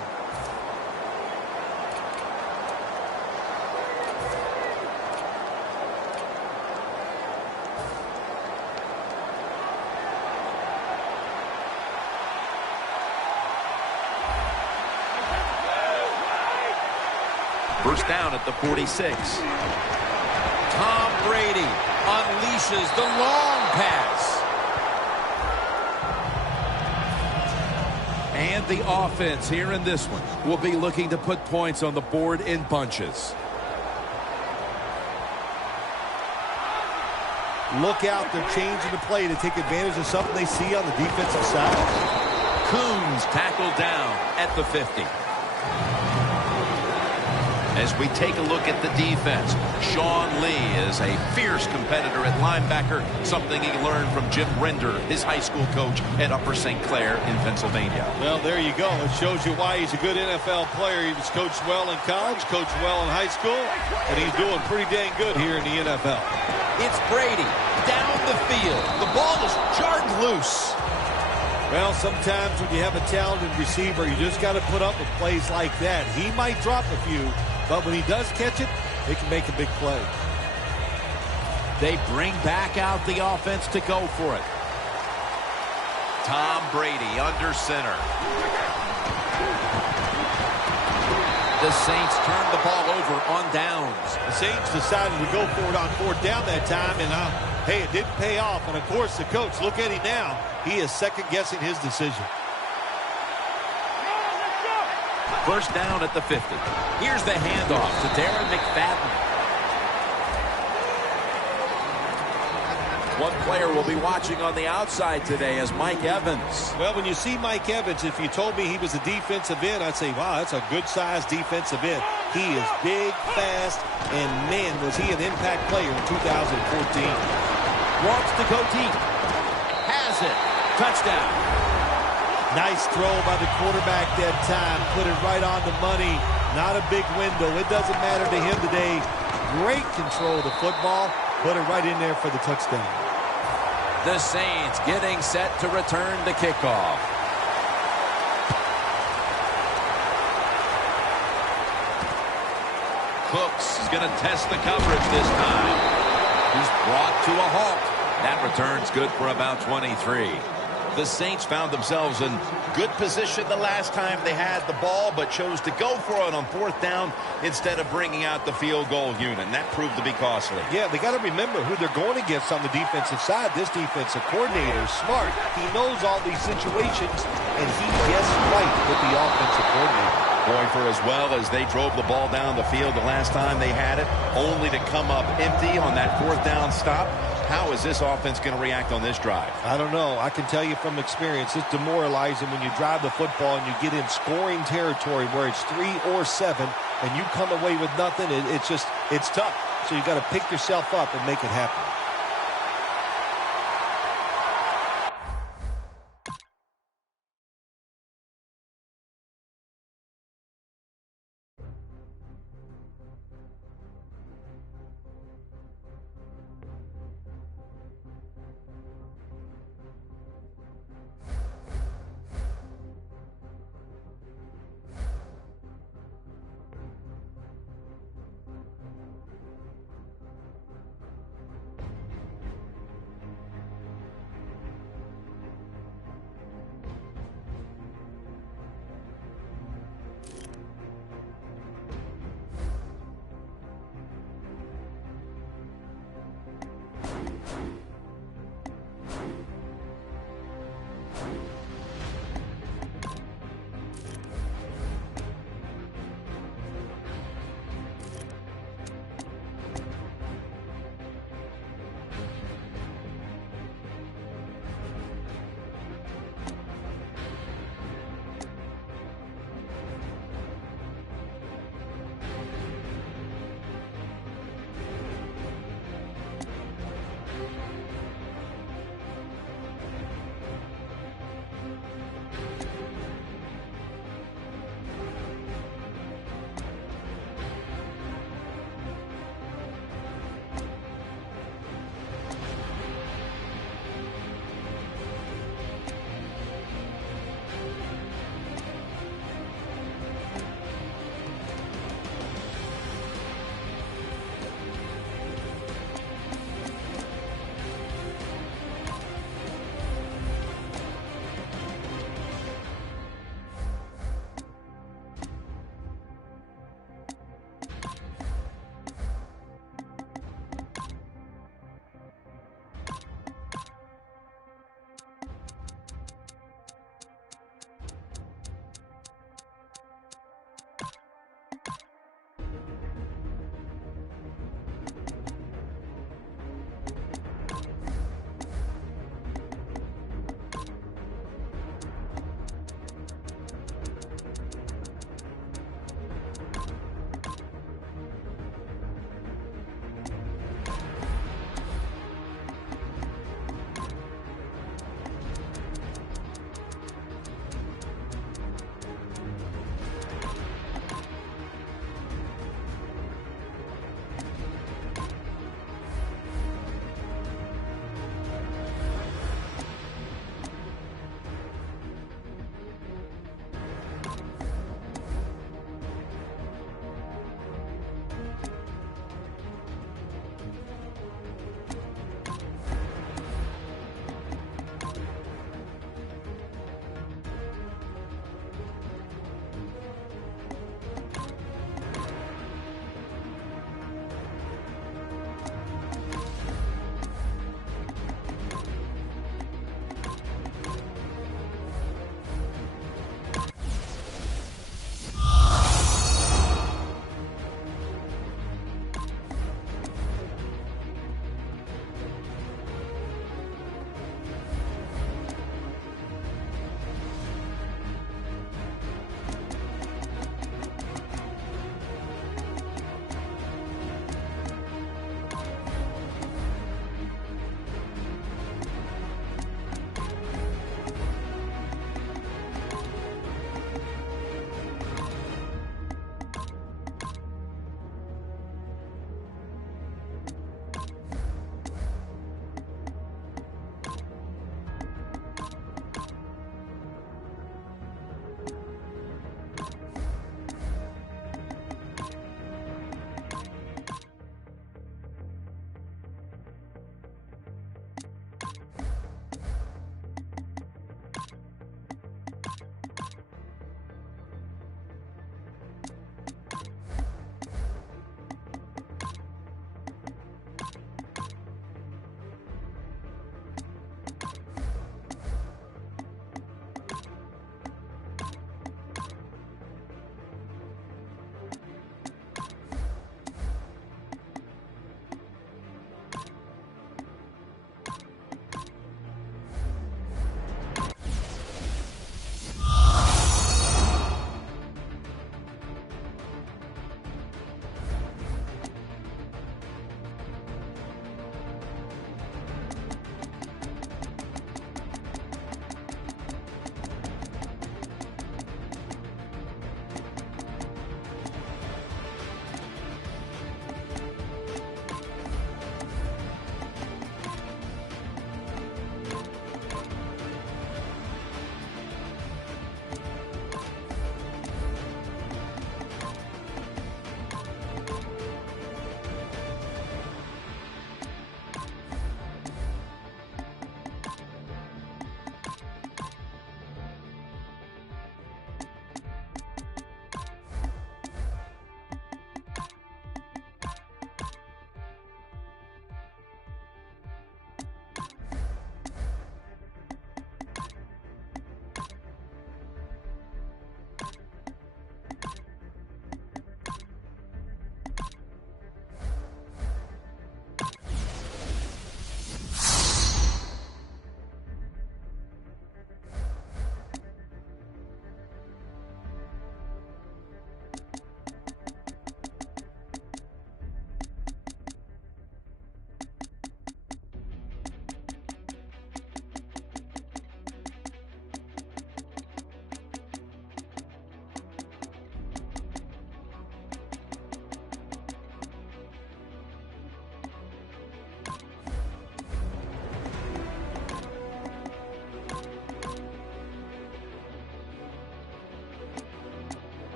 First down at the 46. Tom Brady unleashes the long pass. And the offense here in this one will be looking to put points on the board in bunches. Look out, they're changing the play to take advantage of something they see on the defensive side. Coons tackled down at the 50. As we take a look at the defense, Sean Lee is a fierce competitor at linebacker, something he learned from Jim Render, his high school coach at Upper St. Clair in Pennsylvania. Well, there you go. It shows you why he's a good NFL player. He was coached well in college, coached well in high school, and he's doing pretty dang good here in the NFL. It's Brady down the field. The ball is jarred loose. Well, sometimes when you have a talented receiver, you just got to put up with plays like that. He might drop a few, but when he does catch it, he can make a big play. They bring back out the offense to go for it. Tom Brady under center. The Saints turn the ball over on downs. The Saints decided to go for it on fourth down that time, and hey, it didn't pay off. And, of course, the coach, look at him now. He is second-guessing his decision. First down at the 50. Here's the handoff to Darren McFadden. One player will be watching on the outside today as Mike Evans. Well, when you see Mike Evans, if you told me he was a defensive end, I'd say, wow, that's a good-sized defensive end. He is big, fast, and, man, was he an impact player in 2014. Wants to go deep. Has it. Touchdown. Nice throw by the quarterback that time. Put it right on the money. Not a big window. It doesn't matter to him today. Great control of the football. Put it right in there for the touchdown. The Saints getting set to return the kickoff. Cooks is going to test the coverage this time. He's brought to a halt. That return's good for about 23. The Saints found themselves in good position the last time they had the ball, but chose to go for it on fourth down instead of bringing out the field goal unit, and that proved to be costly. Yeah, they got to remember who they're going against on the defensive side. This defensive coordinator is smart. He knows all these situations, and he guessed right with the offensive coordinator. Boy, for as well as they drove the ball down the field the last time they had it, only to come up empty on that fourth down stop. How is this offense going to react on this drive? I don't know. I can tell you from experience, it's demoralizing when you drive the football and you get in scoring territory where it's 3 or 7 and you come away with nothing. It's tough. So you got to pick yourself up and make it happen.